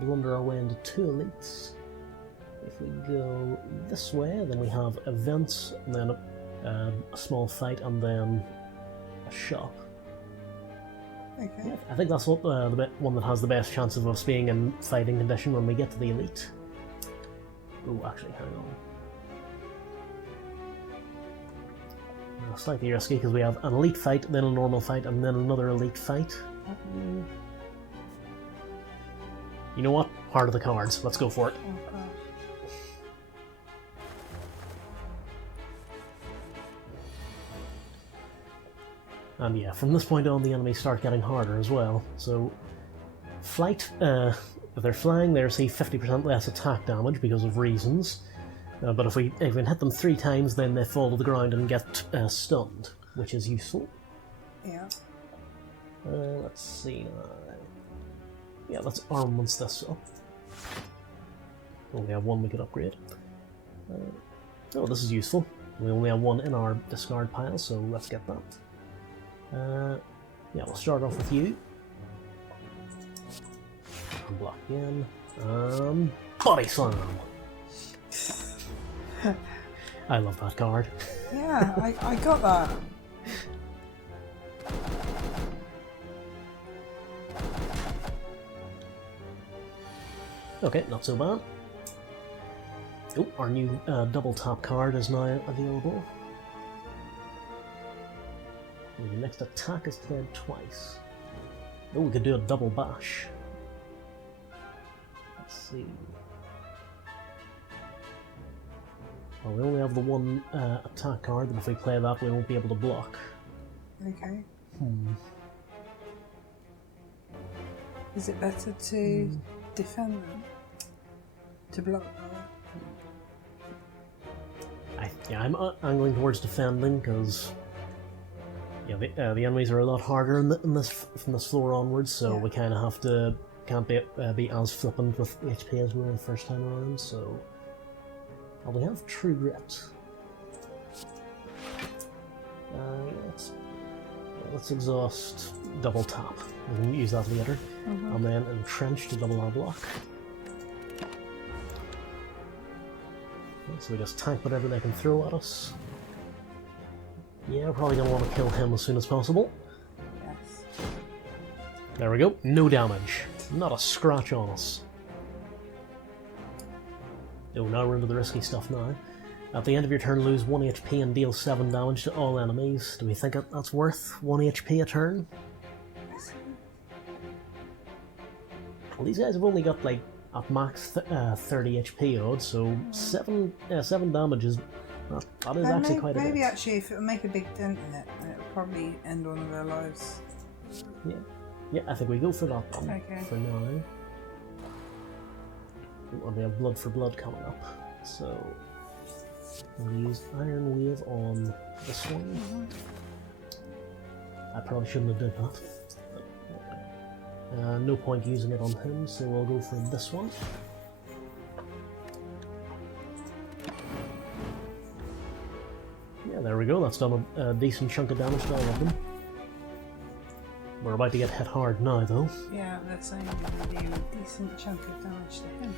blunder our way into 2 elites. If we go this way, then we have events, and then a small fight, and then a shop. Okay. Yeah, I think that's what the one that has the best chance of us being in fighting condition when we get to the elite. Oh, actually, hang on. Slightly risky because we have an elite fight, then a normal fight, and then another elite fight. You know what? Heart of the cards. Let's go for it. Oh, gosh. And yeah, from this point on, the enemies start getting harder as well. So, flight, if they're flying, they receive 50% less attack damage because of reasons. But if we can hit them 3 times, then they fall to the ground and get stunned, which is useful. Yeah. Let's see. Yeah, let's armaments this up. Only have 1 we could upgrade. Oh, this is useful. We only have 1 in our discard pile, so let's get that. Yeah, we'll start off with you. Block again. Body Slam! I love that card. Yeah, I got that. Okay, not so bad. Oh, our new double tap card is now available. The next attack is played twice. Oh, we could do a double bash. Let's see. Well, we only have the 1 attack card, and if we play that, we won't be able to block. Okay. Is it better to defend them? To block them? I'm angling towards defending, because yeah, the enemies are a lot harder from this floor onwards, so we kind of have to can't be as flippant with HP as we were the first time around, so... Well, we have True Grit. Let's exhaust Double Tap. We can use that later. And then Entrench to double our block. So we just tank whatever they can throw at us. Yeah, we're probably going to want to kill him as soon as possible. Yes. There we go. No damage. Not a scratch on us. Oh, now we're into the risky stuff now. At the end of your turn, lose 1 HP and deal 7 damage to all enemies. Do we think that's worth 1 HP a turn? Well, these guys have only got, like, at max 30 HP odd, so 7 damage is... That is actually quite a bit. Maybe actually, if it'll make a big dent in it, it'll probably end one of their lives. Yeah, I think we go for that one for now. And we have Blood for Blood coming up, so we'll use Iron Wave on this one. I probably shouldn't have done that. No point using it on him, so we'll go for this one. Yeah, there we go, that's done a decent chunk of damage to all of them. We're about to get hit hard now, though. Yeah, that's saying we're going to do a decent chunk of damage to him.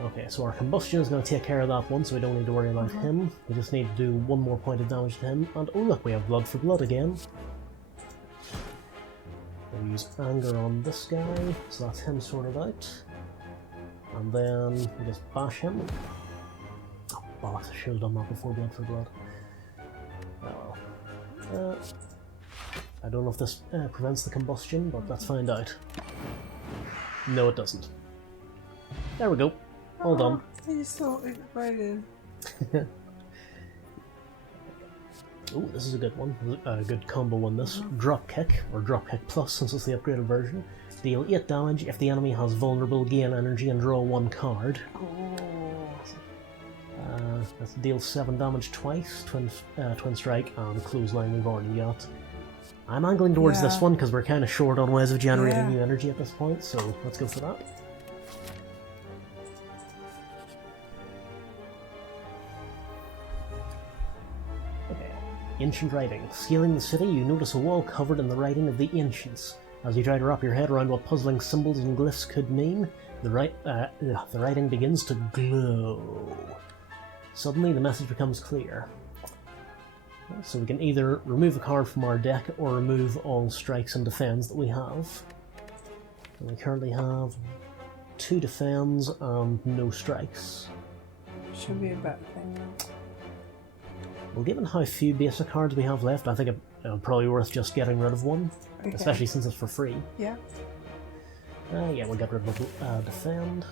Okay, so our combustion is going to take care of that one, so we don't need to worry about him. We just need to do 1 more point of damage to him. And oh look, we have Blood for Blood again. We'll use Anger on this guy, so that's him sorted out. And then we just bash him. Oh, bollocks, I should have done that before Blood for Blood. Oh well. I don't know if this prevents the combustion, but let's find out. No, it doesn't. There we go. All done. I just thought it exploded. Oh, this is a good one. A good combo one, this. Drop Kick, or Drop Kick Plus, since it's the upgraded version. Deal 8 damage if the enemy has vulnerable, gain energy, and draw 1 card. Let's deal 7 damage twice, Twin Strike, and Clothesline we've already got. I'm angling towards this one because we're kind of short on ways of generating new energy at this point, so let's go for that. Ancient Writing. Scaling the city, you notice a wall covered in the writing of the Ancients. As you try to wrap your head around what puzzling symbols and glyphs could mean, the writing begins to glow. Suddenly, the message becomes clear. So we can either remove a card from our deck or remove all strikes and defends that we have. And we currently have 2 defends and no strikes. Should be a bad thing. Well, given how few basic cards we have left, I think it's probably worth just getting rid of one, especially since it's for free. Yeah. Yeah, we'll get rid of Defend.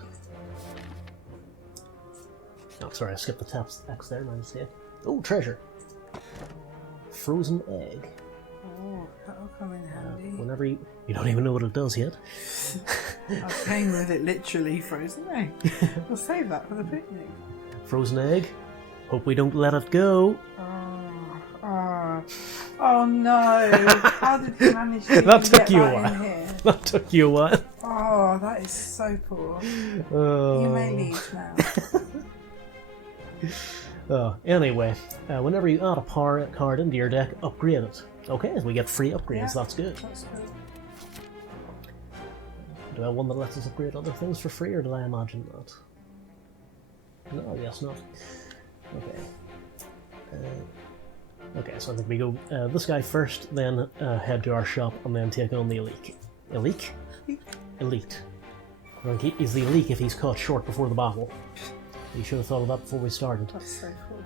Oh, sorry, I skipped the text there, my mistake. Oh, treasure! Frozen Egg. Oh, that'll come in handy. Whenever you don't even know what it does yet. I was playing with it literally, Frozen Egg. We'll save that for the picnic. Frozen Egg. Hope we don't let it go. Oh no! How did you manage to that took get you that a while. in here? That took you a while. Oh, that is so poor. You may leave now. Anyway, whenever you add a power card into your deck, upgrade it. Okay, we get free upgrades, that's good. That's good. Do I have one that lets us upgrade other things for free, or did I imagine that? No, I guess not. Okay. Okay, so I think we go this guy first, then head to our shop, and then take on the Elite. Elite? Elite. He's the Elite if he's caught short before the battle. You should have thought of that before we started. That's so cool.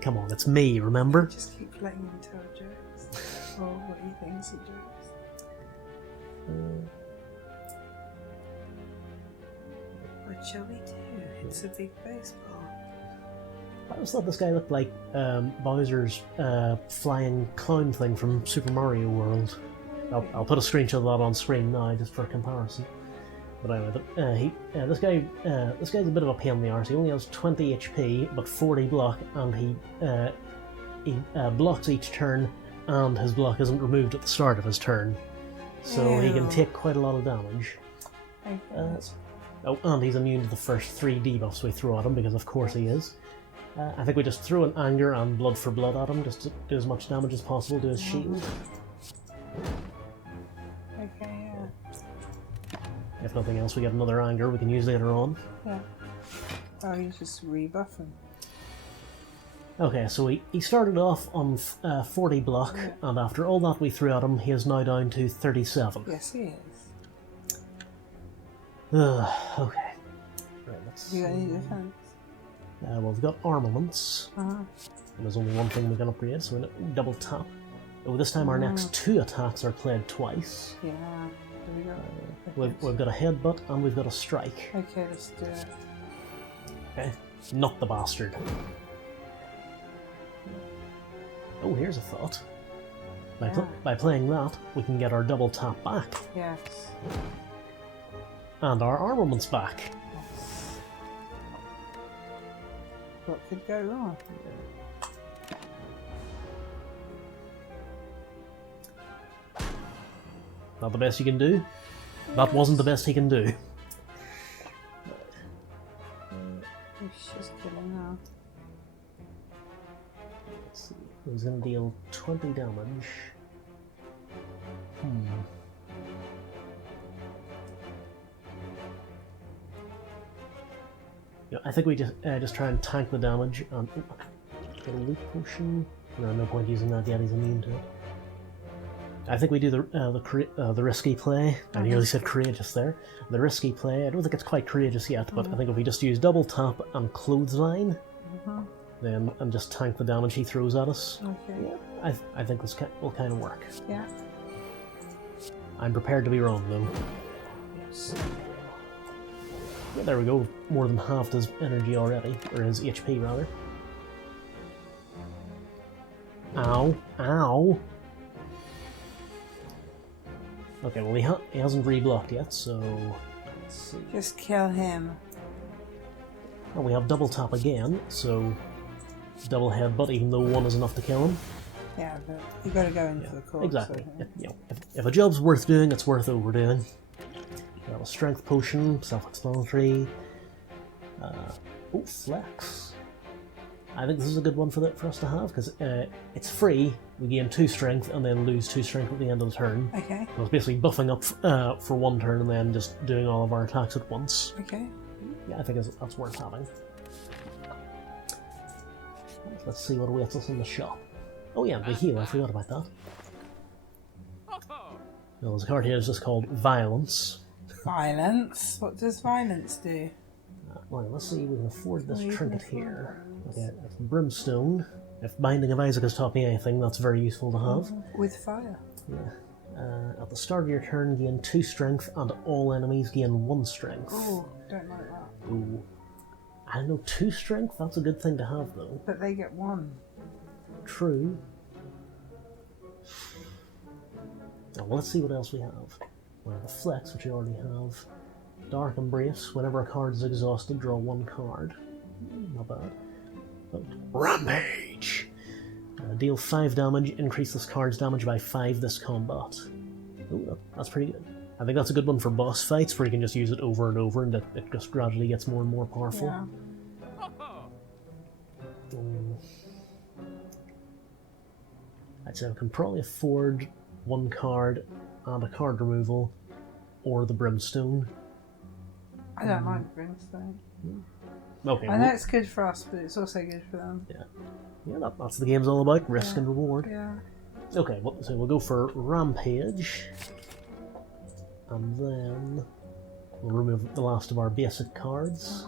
Come on, it's me, remember? Just keep letting him tell jokes. Or what he thinks are jokes. What shall we do? It's a big baseball. I always thought this guy looked like Bowser's flying clown thing from Super Mario World. I'll put a screenshot of that on screen now, just for comparison. But anyway, this guy's a bit of a pain in the arse. He only has 20 HP, but 40 block, and he blocks each turn, and his block isn't removed at the start of his turn. so he can Ew. take quite a lot of damage. Okay. Oh, and he's immune to the first 3 debuffs we throw at him, because of course he is. I think we just threw an Anger and Blood for Blood at him, just to do as much damage as possible to his shield. Okay, yeah. If nothing else, we get another Anger we can use later on. Yeah. Oh, he's just rebuffing. Okay, so he started off on 40 block, Yeah. and after all that we threw at him, he is now down to 37. Yes, he is. Okay. Right, let's You got any see. defense? Well, we've got armaments, Uh-huh. and there's only one thing we can upgrade, so we double tap. Oh, this time our next 2 attacks are played twice. Yeah. There we go. We've got a headbutt and we've got a strike. Okay, let's do it. Okay, not the bastard. Oh, here's a thought. By playing that, we can get our double tap back, Yes. and our armaments back. Yes. What could go wrong? Not the best you can do? That wasn't the best he can do. He's just killing now. Let's see. He's going to deal 20 damage. Yeah, I think we just try and tank the damage and get a loot potion. No point using that yet. He's immune to it. I think we do the risky play. I nearly said courageous there. The risky play. I don't think it's quite courageous yet, but I think if we just use double tap and clothesline, then and just tank the damage he throws at us, Okay. I think this will kind of work. Yeah. I'm prepared to be wrong though. Yes. Yeah, there we go. More than halved his energy already, or his HP rather. Ow! Ow! Okay, well he hasn't reblocked yet, so let's see. Just kill him. And we have double tap again, so double headbutt, even though 1 is enough to kill him. Yeah, but you got to go in for the corpse. Exactly. So, If a job's worth doing, it's worth overdoing. We have a strength potion, self-explanatory. Oh, flex. I think this is a good one for us to have, because it's free. We gain 2 strength and then lose 2 strength at the end of the turn. Okay. So it's basically buffing up for 1 turn and then just doing all of our attacks at once. Okay. Yeah, I think that's worth having. Let's see what awaits us in the shop. Oh yeah, the heal, I forgot about that. Well, there's a card here that's just called Violence. Violence? What does violence do? Well, let's see if we can afford this trinket here. Okay, Brimstone. If Binding of Isaac has taught me anything, that's very useful to have. With fire. Yeah. At the start of your turn, gain 2 strength, and all enemies gain 1 strength. Oh, don't like that. Ooh. I don't know, 2 strength? That's a good thing to have, though. But they get 1. True. Now, well, let's see what else we have. We have the Flex, which we already have. Dark Embrace. Whenever a card is exhausted, draw 1 card. Not bad. Oh, Rampage! Deal 5 damage, increase this card's damage by 5 this combat. Oh, that's pretty good. I think that's a good one for boss fights, where you can just use it over and over, and it just gradually gets more and more powerful. Yeah. I'd say I can probably afford 1 card and a card removal, or the Brimstone. I don't like brimstone. Okay, I know it's good for us, but it's also good for them. yeah, that's the game's all about, risk and reward. Yeah. Okay, so we'll go for Rampage, and then we'll remove the last of our basic cards.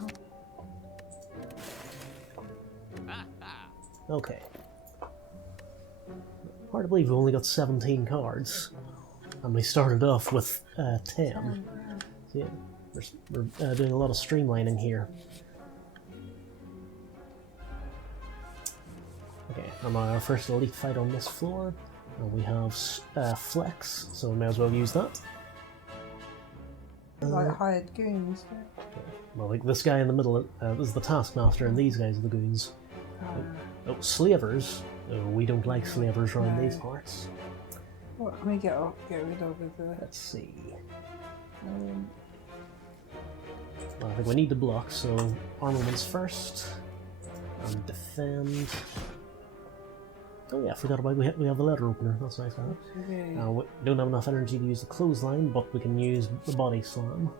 Okay. Hard to believe we've only got 17 cards, and we started off with 10. So yeah, we're doing a lot of streamlining here. Okay, and now our first elite fight on this floor, and we have Flex, so we may as well use that. Like hired goons. Well, like this guy in the middle is the Taskmaster, and these guys are the goons. Oh, slavers. Oh, we don't like slavers around these parts. What can we get rid of with the... Let's see. Well, I think we need the block, so armaments first. And defend. Oh yeah, I forgot about we have the letter opener. That's nice. Okay. We don't have enough energy to use the clothesline, but we can use the body slam.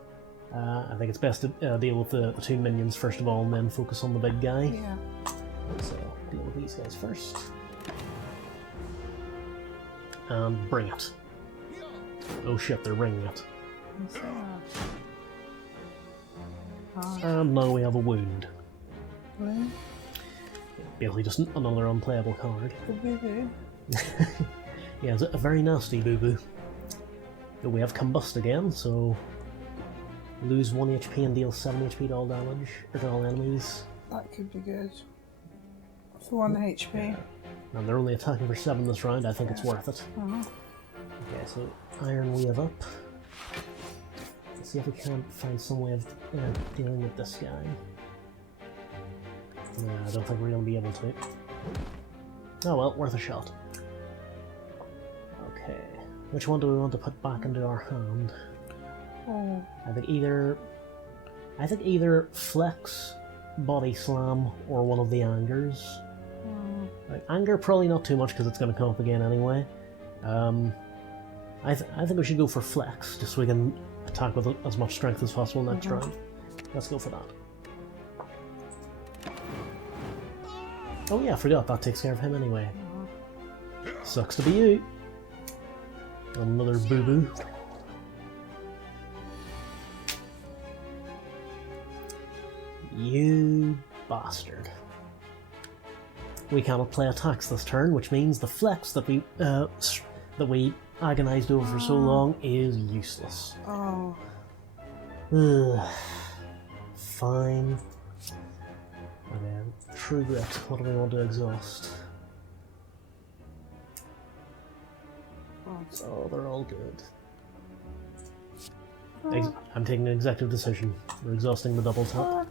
I think it's best to deal with the two minions first of all, and then focus on the big guy. Yeah. So deal with these guys first. And bring it. Oh shit, they're bringing it. And now we have a wound. Wound? Basically just another unplayable card. The boo-boo. Yeah, it's a very nasty boo-boo. We have Combust again, so lose 1 HP and deal 7 HP to all damage, or to all enemies. That could be good. For 1 HP. Yeah. And they're only attacking for 7 this round, I think it's worth it. Okay, so Iron Wave up. Let's see if we can't find some way of dealing with this guy. No, I don't think we're going to be able to. Oh well, worth a shot. Okay, which one do we want to put back into our hand? Oh. I think either Flex, Body Slam, or one of the Angers. Like, Anger probably not too much because it's going to come up again anyway. I think we should go for Flex, just so we can attack with as much strength as possible next round. Let's go for that. Oh yeah, I forgot, that takes care of him anyway. Sucks to be you. Another boo-boo. You bastard. We cannot play attacks this turn, which means the flex that we agonized over for so long is useless. Oh. Fine. Okay, True Grit. What do we want to exhaust? Oh, they're all good. I'm taking an executive decision. We're exhausting the double tap.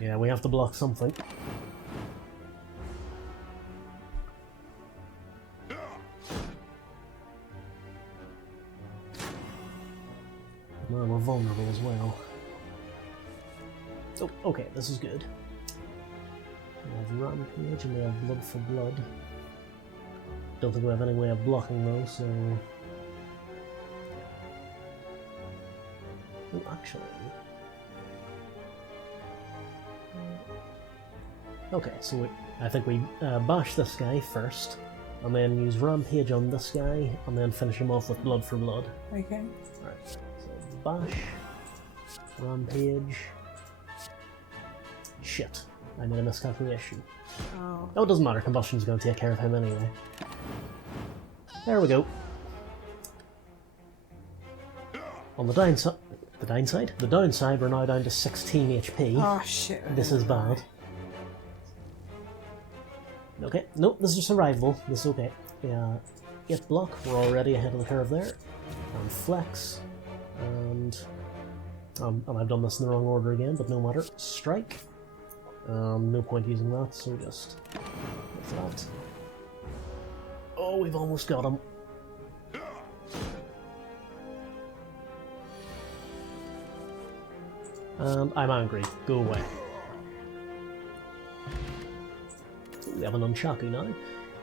Yeah, we have to block something. Well, we're vulnerable as well. Oh, okay, this is good. We have Rampage and we have Blood for Blood. Don't think we have any way of blocking those, so... Oh, actually... Okay, so I think we bash this guy first, and then use Rampage on this guy, and then finish him off with Blood for Blood. Okay. Alright, so bash, Rampage... Shit, I made a miscalculation. Oh. Oh, it doesn't matter, Combustion's going to take care of him anyway. There we go. On the downside, we're now down to 16 HP. Oh shit. This is bad. Okay, nope, this is survivable. This is okay. Yeah, 8 block, we're already ahead of the curve there. And flex, and I've done this in the wrong order again, but no matter. Strike. No point using that, so just go for that. Oh, we've almost got him. And I'm angry. Go away. We have an Nunchaku now.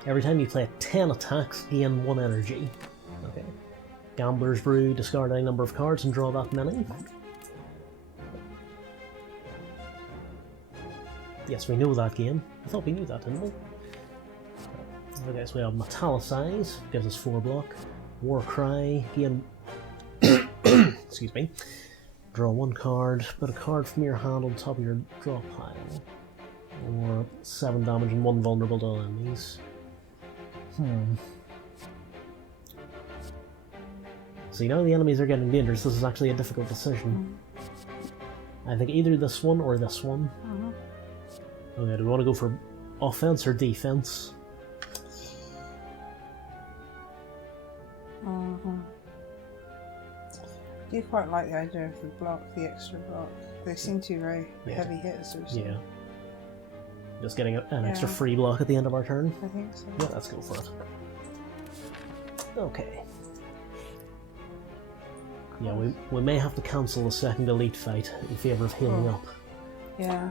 Every time you play 10 attacks, gain 1 energy. Okay. Gambler's Brew, discard any number of cards and draw that many. Yes, we know that game. I thought we knew that, didn't we? Okay, so we have Metallicize, gives us 4 block. Warcry, gain... excuse me. Draw 1 card, put a card from your hand on top of your draw pile. Or 7 damage and 1 vulnerable to all enemies. See, now the enemies are getting dangerous. This is actually a difficult decision. I think either this one or this one. Okay, do we want to go for offense or defense? I do quite like the idea of the block, the extra block. They seem to be very heavy hitters or something. Yeah. Just getting an extra free block at the end of our turn? I think so. Yeah, let's go for it. Okay. Yeah, we may have to cancel the second elite fight in favour of healing up. Yeah.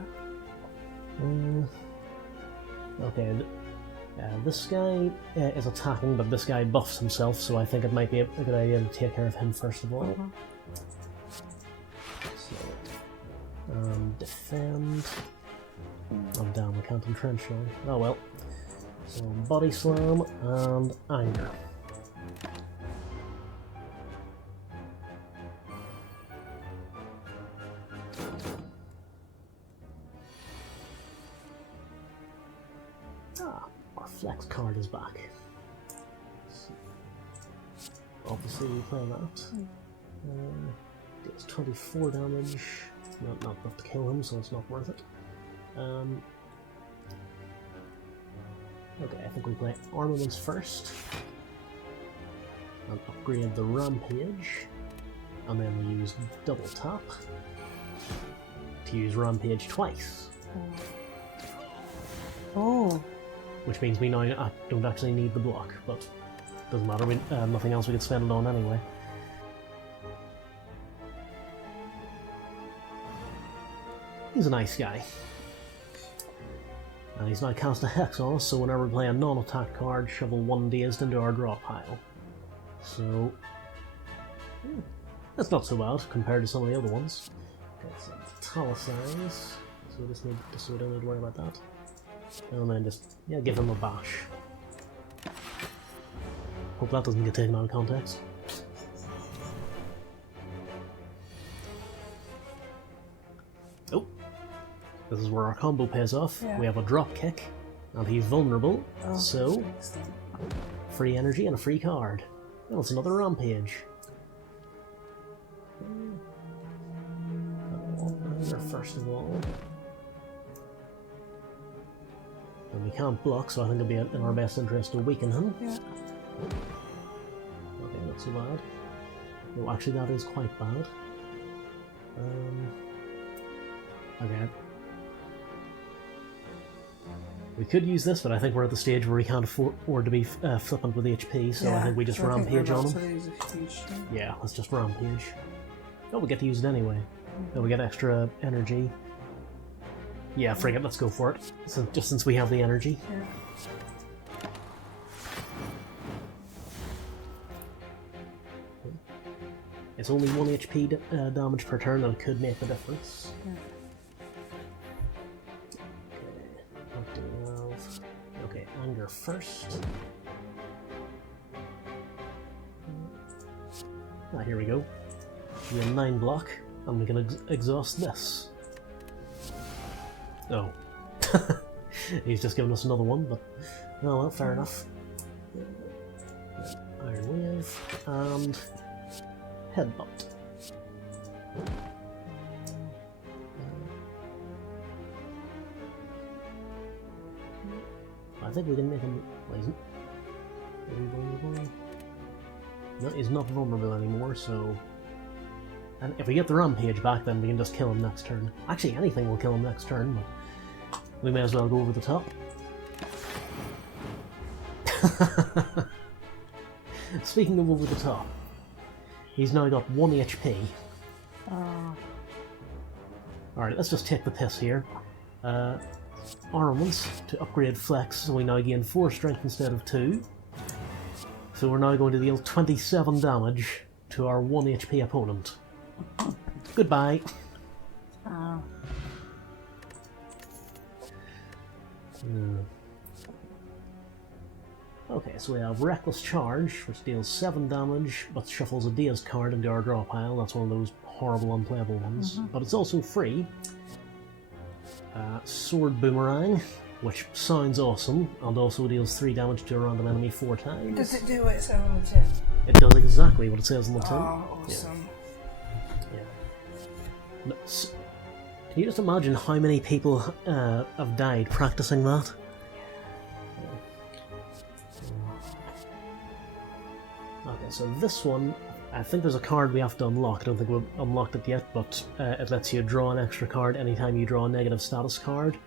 Okay, this guy is attacking, but this guy buffs himself, so I think it might be a good idea to take care of him first of all. So, defend. I'm down, we can't entrench now. Oh well. So, body slam and anger. Our flex card is back. So, obviously we play that. Deals 24 damage. Not enough to kill him, so it's not worth it. Okay, I think we play armaments first. And upgrade the rampage. And then we use double tap to use rampage twice. Oh. Which means we now don't actually need the block, but doesn't matter, nothing else we could spend it on anyway. He's a nice guy. And he's now cast a Hex on us, so whenever we play a non-attack card, shovel 1 dazed into our draw pile. So, that's not so bad compared to some of the other ones. Okay, so italicize, so we don't need to worry about that. And then just, yeah, give him a bash. Hope that doesn't get taken out of context. Oh! This is where our combo pays off. Yeah. We have a drop kick, and he's vulnerable, so free energy and a free card. Well, it's another rampage. First of all. And we can't block, so I think it'll be in our best interest to weaken him. Yeah. Okay, not so bad. No, actually that is quite bad. Okay. We could use this, but I think we're at the stage where we can't afford to be flippant with HP, so I think we just rampage on him. Yeah, let's just rampage. Oh, we get to use it anyway. Oh, we get extra energy. Yeah, frig it, let's go for it. So, just since we have the energy. Yeah. It's only 1 HP damage per turn, and it could make a difference. Yeah. Okay, what do we have? Okay, anger first. Ah, here we go. We have 9 block, and we can exhaust this. Oh. He's just given us another one, but oh well, fair enough. Iron Wave and Headbutt. I think we can make him. Wait, isn't he vulnerable? No, he's not vulnerable anymore, so. And if we get the rampage back, then we can just kill him next turn. Actually, anything will kill him next turn, but we may as well go over the top. Speaking of over the top, he's now got 1 HP. Alright, let's just take the piss here. Armaments to upgrade flex, so we now gain 4 strength instead of 2. So we're now going to deal 27 damage to our 1 HP opponent. Goodbye. Okay, so we have Reckless Charge, which deals 7 damage, but shuffles a dazed card into our draw pile. That's one of those horrible, unplayable ones. But it's also free. Sword Boomerang, which sounds awesome, and also deals 3 damage to a random enemy 4 times. Does it do what it says on the tin? It does exactly what it says on the tin. Oh, awesome. Yeah. Can you just imagine how many people have died practicing that? Okay, so this one, I think there's a card we have to unlock. I don't think we've unlocked it yet, but it lets you draw an extra card anytime you draw a negative status card.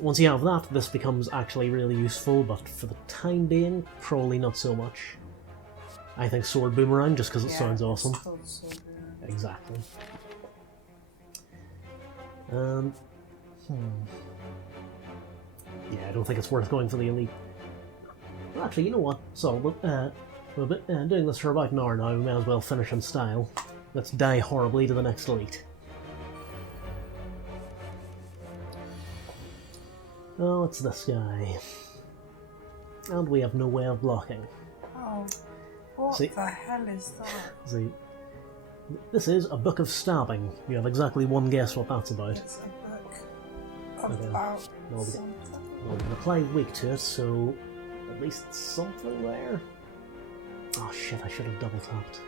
Once you have that, this becomes actually really useful, but for the time being, probably not so much. I think sword boomerang just because it sounds awesome. It's called sword boomerang. Exactly. Yeah, I don't think it's worth going for the elite. Well, actually, you know what? So, we've been doing this for about an hour now. We may as well finish in style. Let's die horribly to the next elite. Oh, it's this guy. And we have no way of blocking. Oh, what the hell is that? See, this is a book of stabbing. You have exactly one guess what that's about. It's a book about something. Well, we can apply weak to it, so at least something there. Oh shit, I should have double tapped.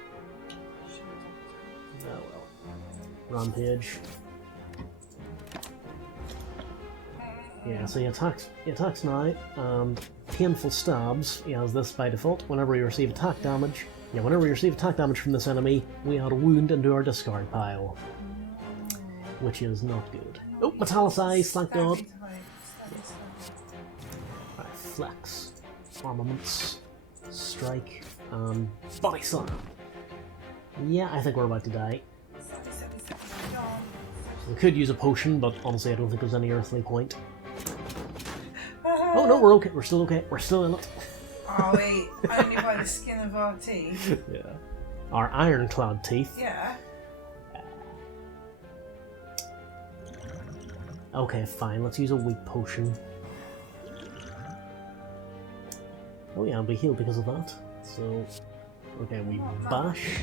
Oh well. Rampage. Yeah, so he attacks now, and painful stabs. He has this by default. Whenever we receive attack damage, from this enemy, we add a wound into our discard pile, which is not good. Oh, metallicized, thank God. Right, flex, armaments, strike, and body slam. Yeah, I think we're about to die. We could use a potion, but honestly, I don't think there's any earthly point. Oh no, we're okay. We're still okay. We're still in it. Oh wait, only by the skin of our teeth. Yeah. Our ironclad teeth. Yeah. Okay, fine. Let's use a weak potion. Oh yeah, and we heal because of that. So, okay, we bash,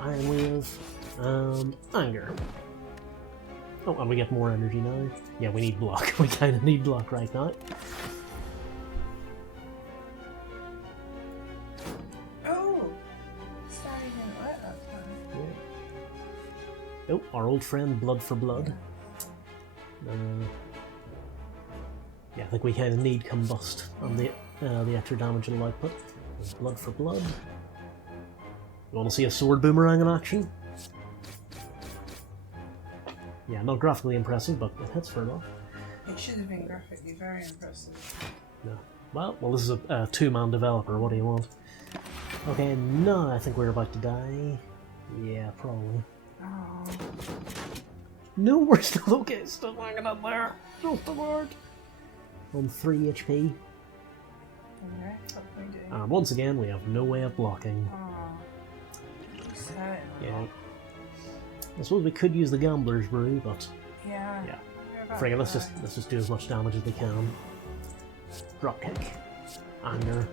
Iron Wave, and Anger. Oh, and we get more energy now. Yeah, we need block. We kind of need block right now. Oh! Sorry, didn't work that time. Yeah. Oh, our old friend, Blood for Blood. Yeah, I think we kind of need Combust on the extra damage it'll output. Blood for Blood. You want to see a sword boomerang in action? Yeah, not graphically impressive, but it hits for enough. It should have been graphically very impressive. Yeah. Well, this is a two-man developer. What do you want? Okay, no, I think we're about to die. Yeah, probably. Oh. No, we're still okay. Still hanging in there. Just about. On 3 HP. Okay, what can we do? And once again, we have no way of blocking. Oh. Sad. Yeah. I suppose we could use the Gambler's Brew, but yeah. Friggin', let's just do as much damage as we can. Dropkick. Anger.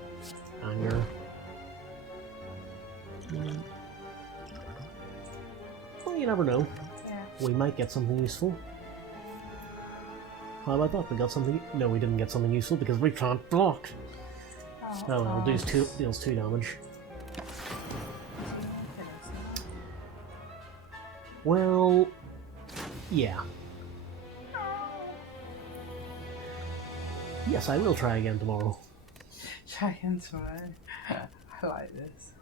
Anger. Well, you never know. Yeah. We might get something useful. How about that? We got something. No, we didn't get something useful because we can't block. Oh well, deals 2 damage. Well, yeah. Yes, I will try again tomorrow. Try again tomorrow. I like this.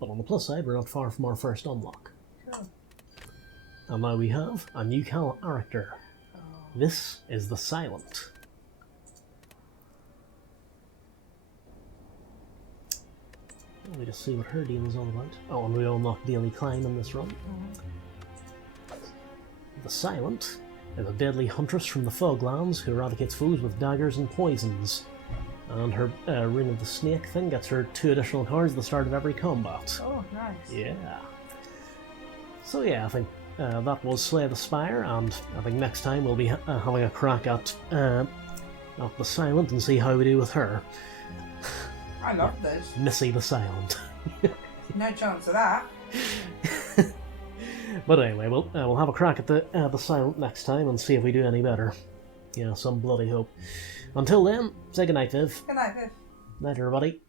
But on the plus side, we're not far from our first unlock. Cool. And now we have a new character. Oh. This is the Silent. Let me just see what her deal is all about. Oh, and we all unlock Daily Climb in this run. The Silent is a deadly huntress from the Foglands who eradicates foes with daggers and poisons. And her Ring of the Snake thing gets her 2 additional cards at the start of every combat. Oh, nice. Yeah. So yeah, I think that was Slay the Spire, and I think next time we'll be having a crack at the Silent and see how we do with her. I love this. Missy the Silent. No chance of that. But anyway, we'll have a crack at the Silent next time and see if we do any better. Yeah, some bloody hope. Until then, say goodnight, Viv. Good night, Viv. Night, everybody.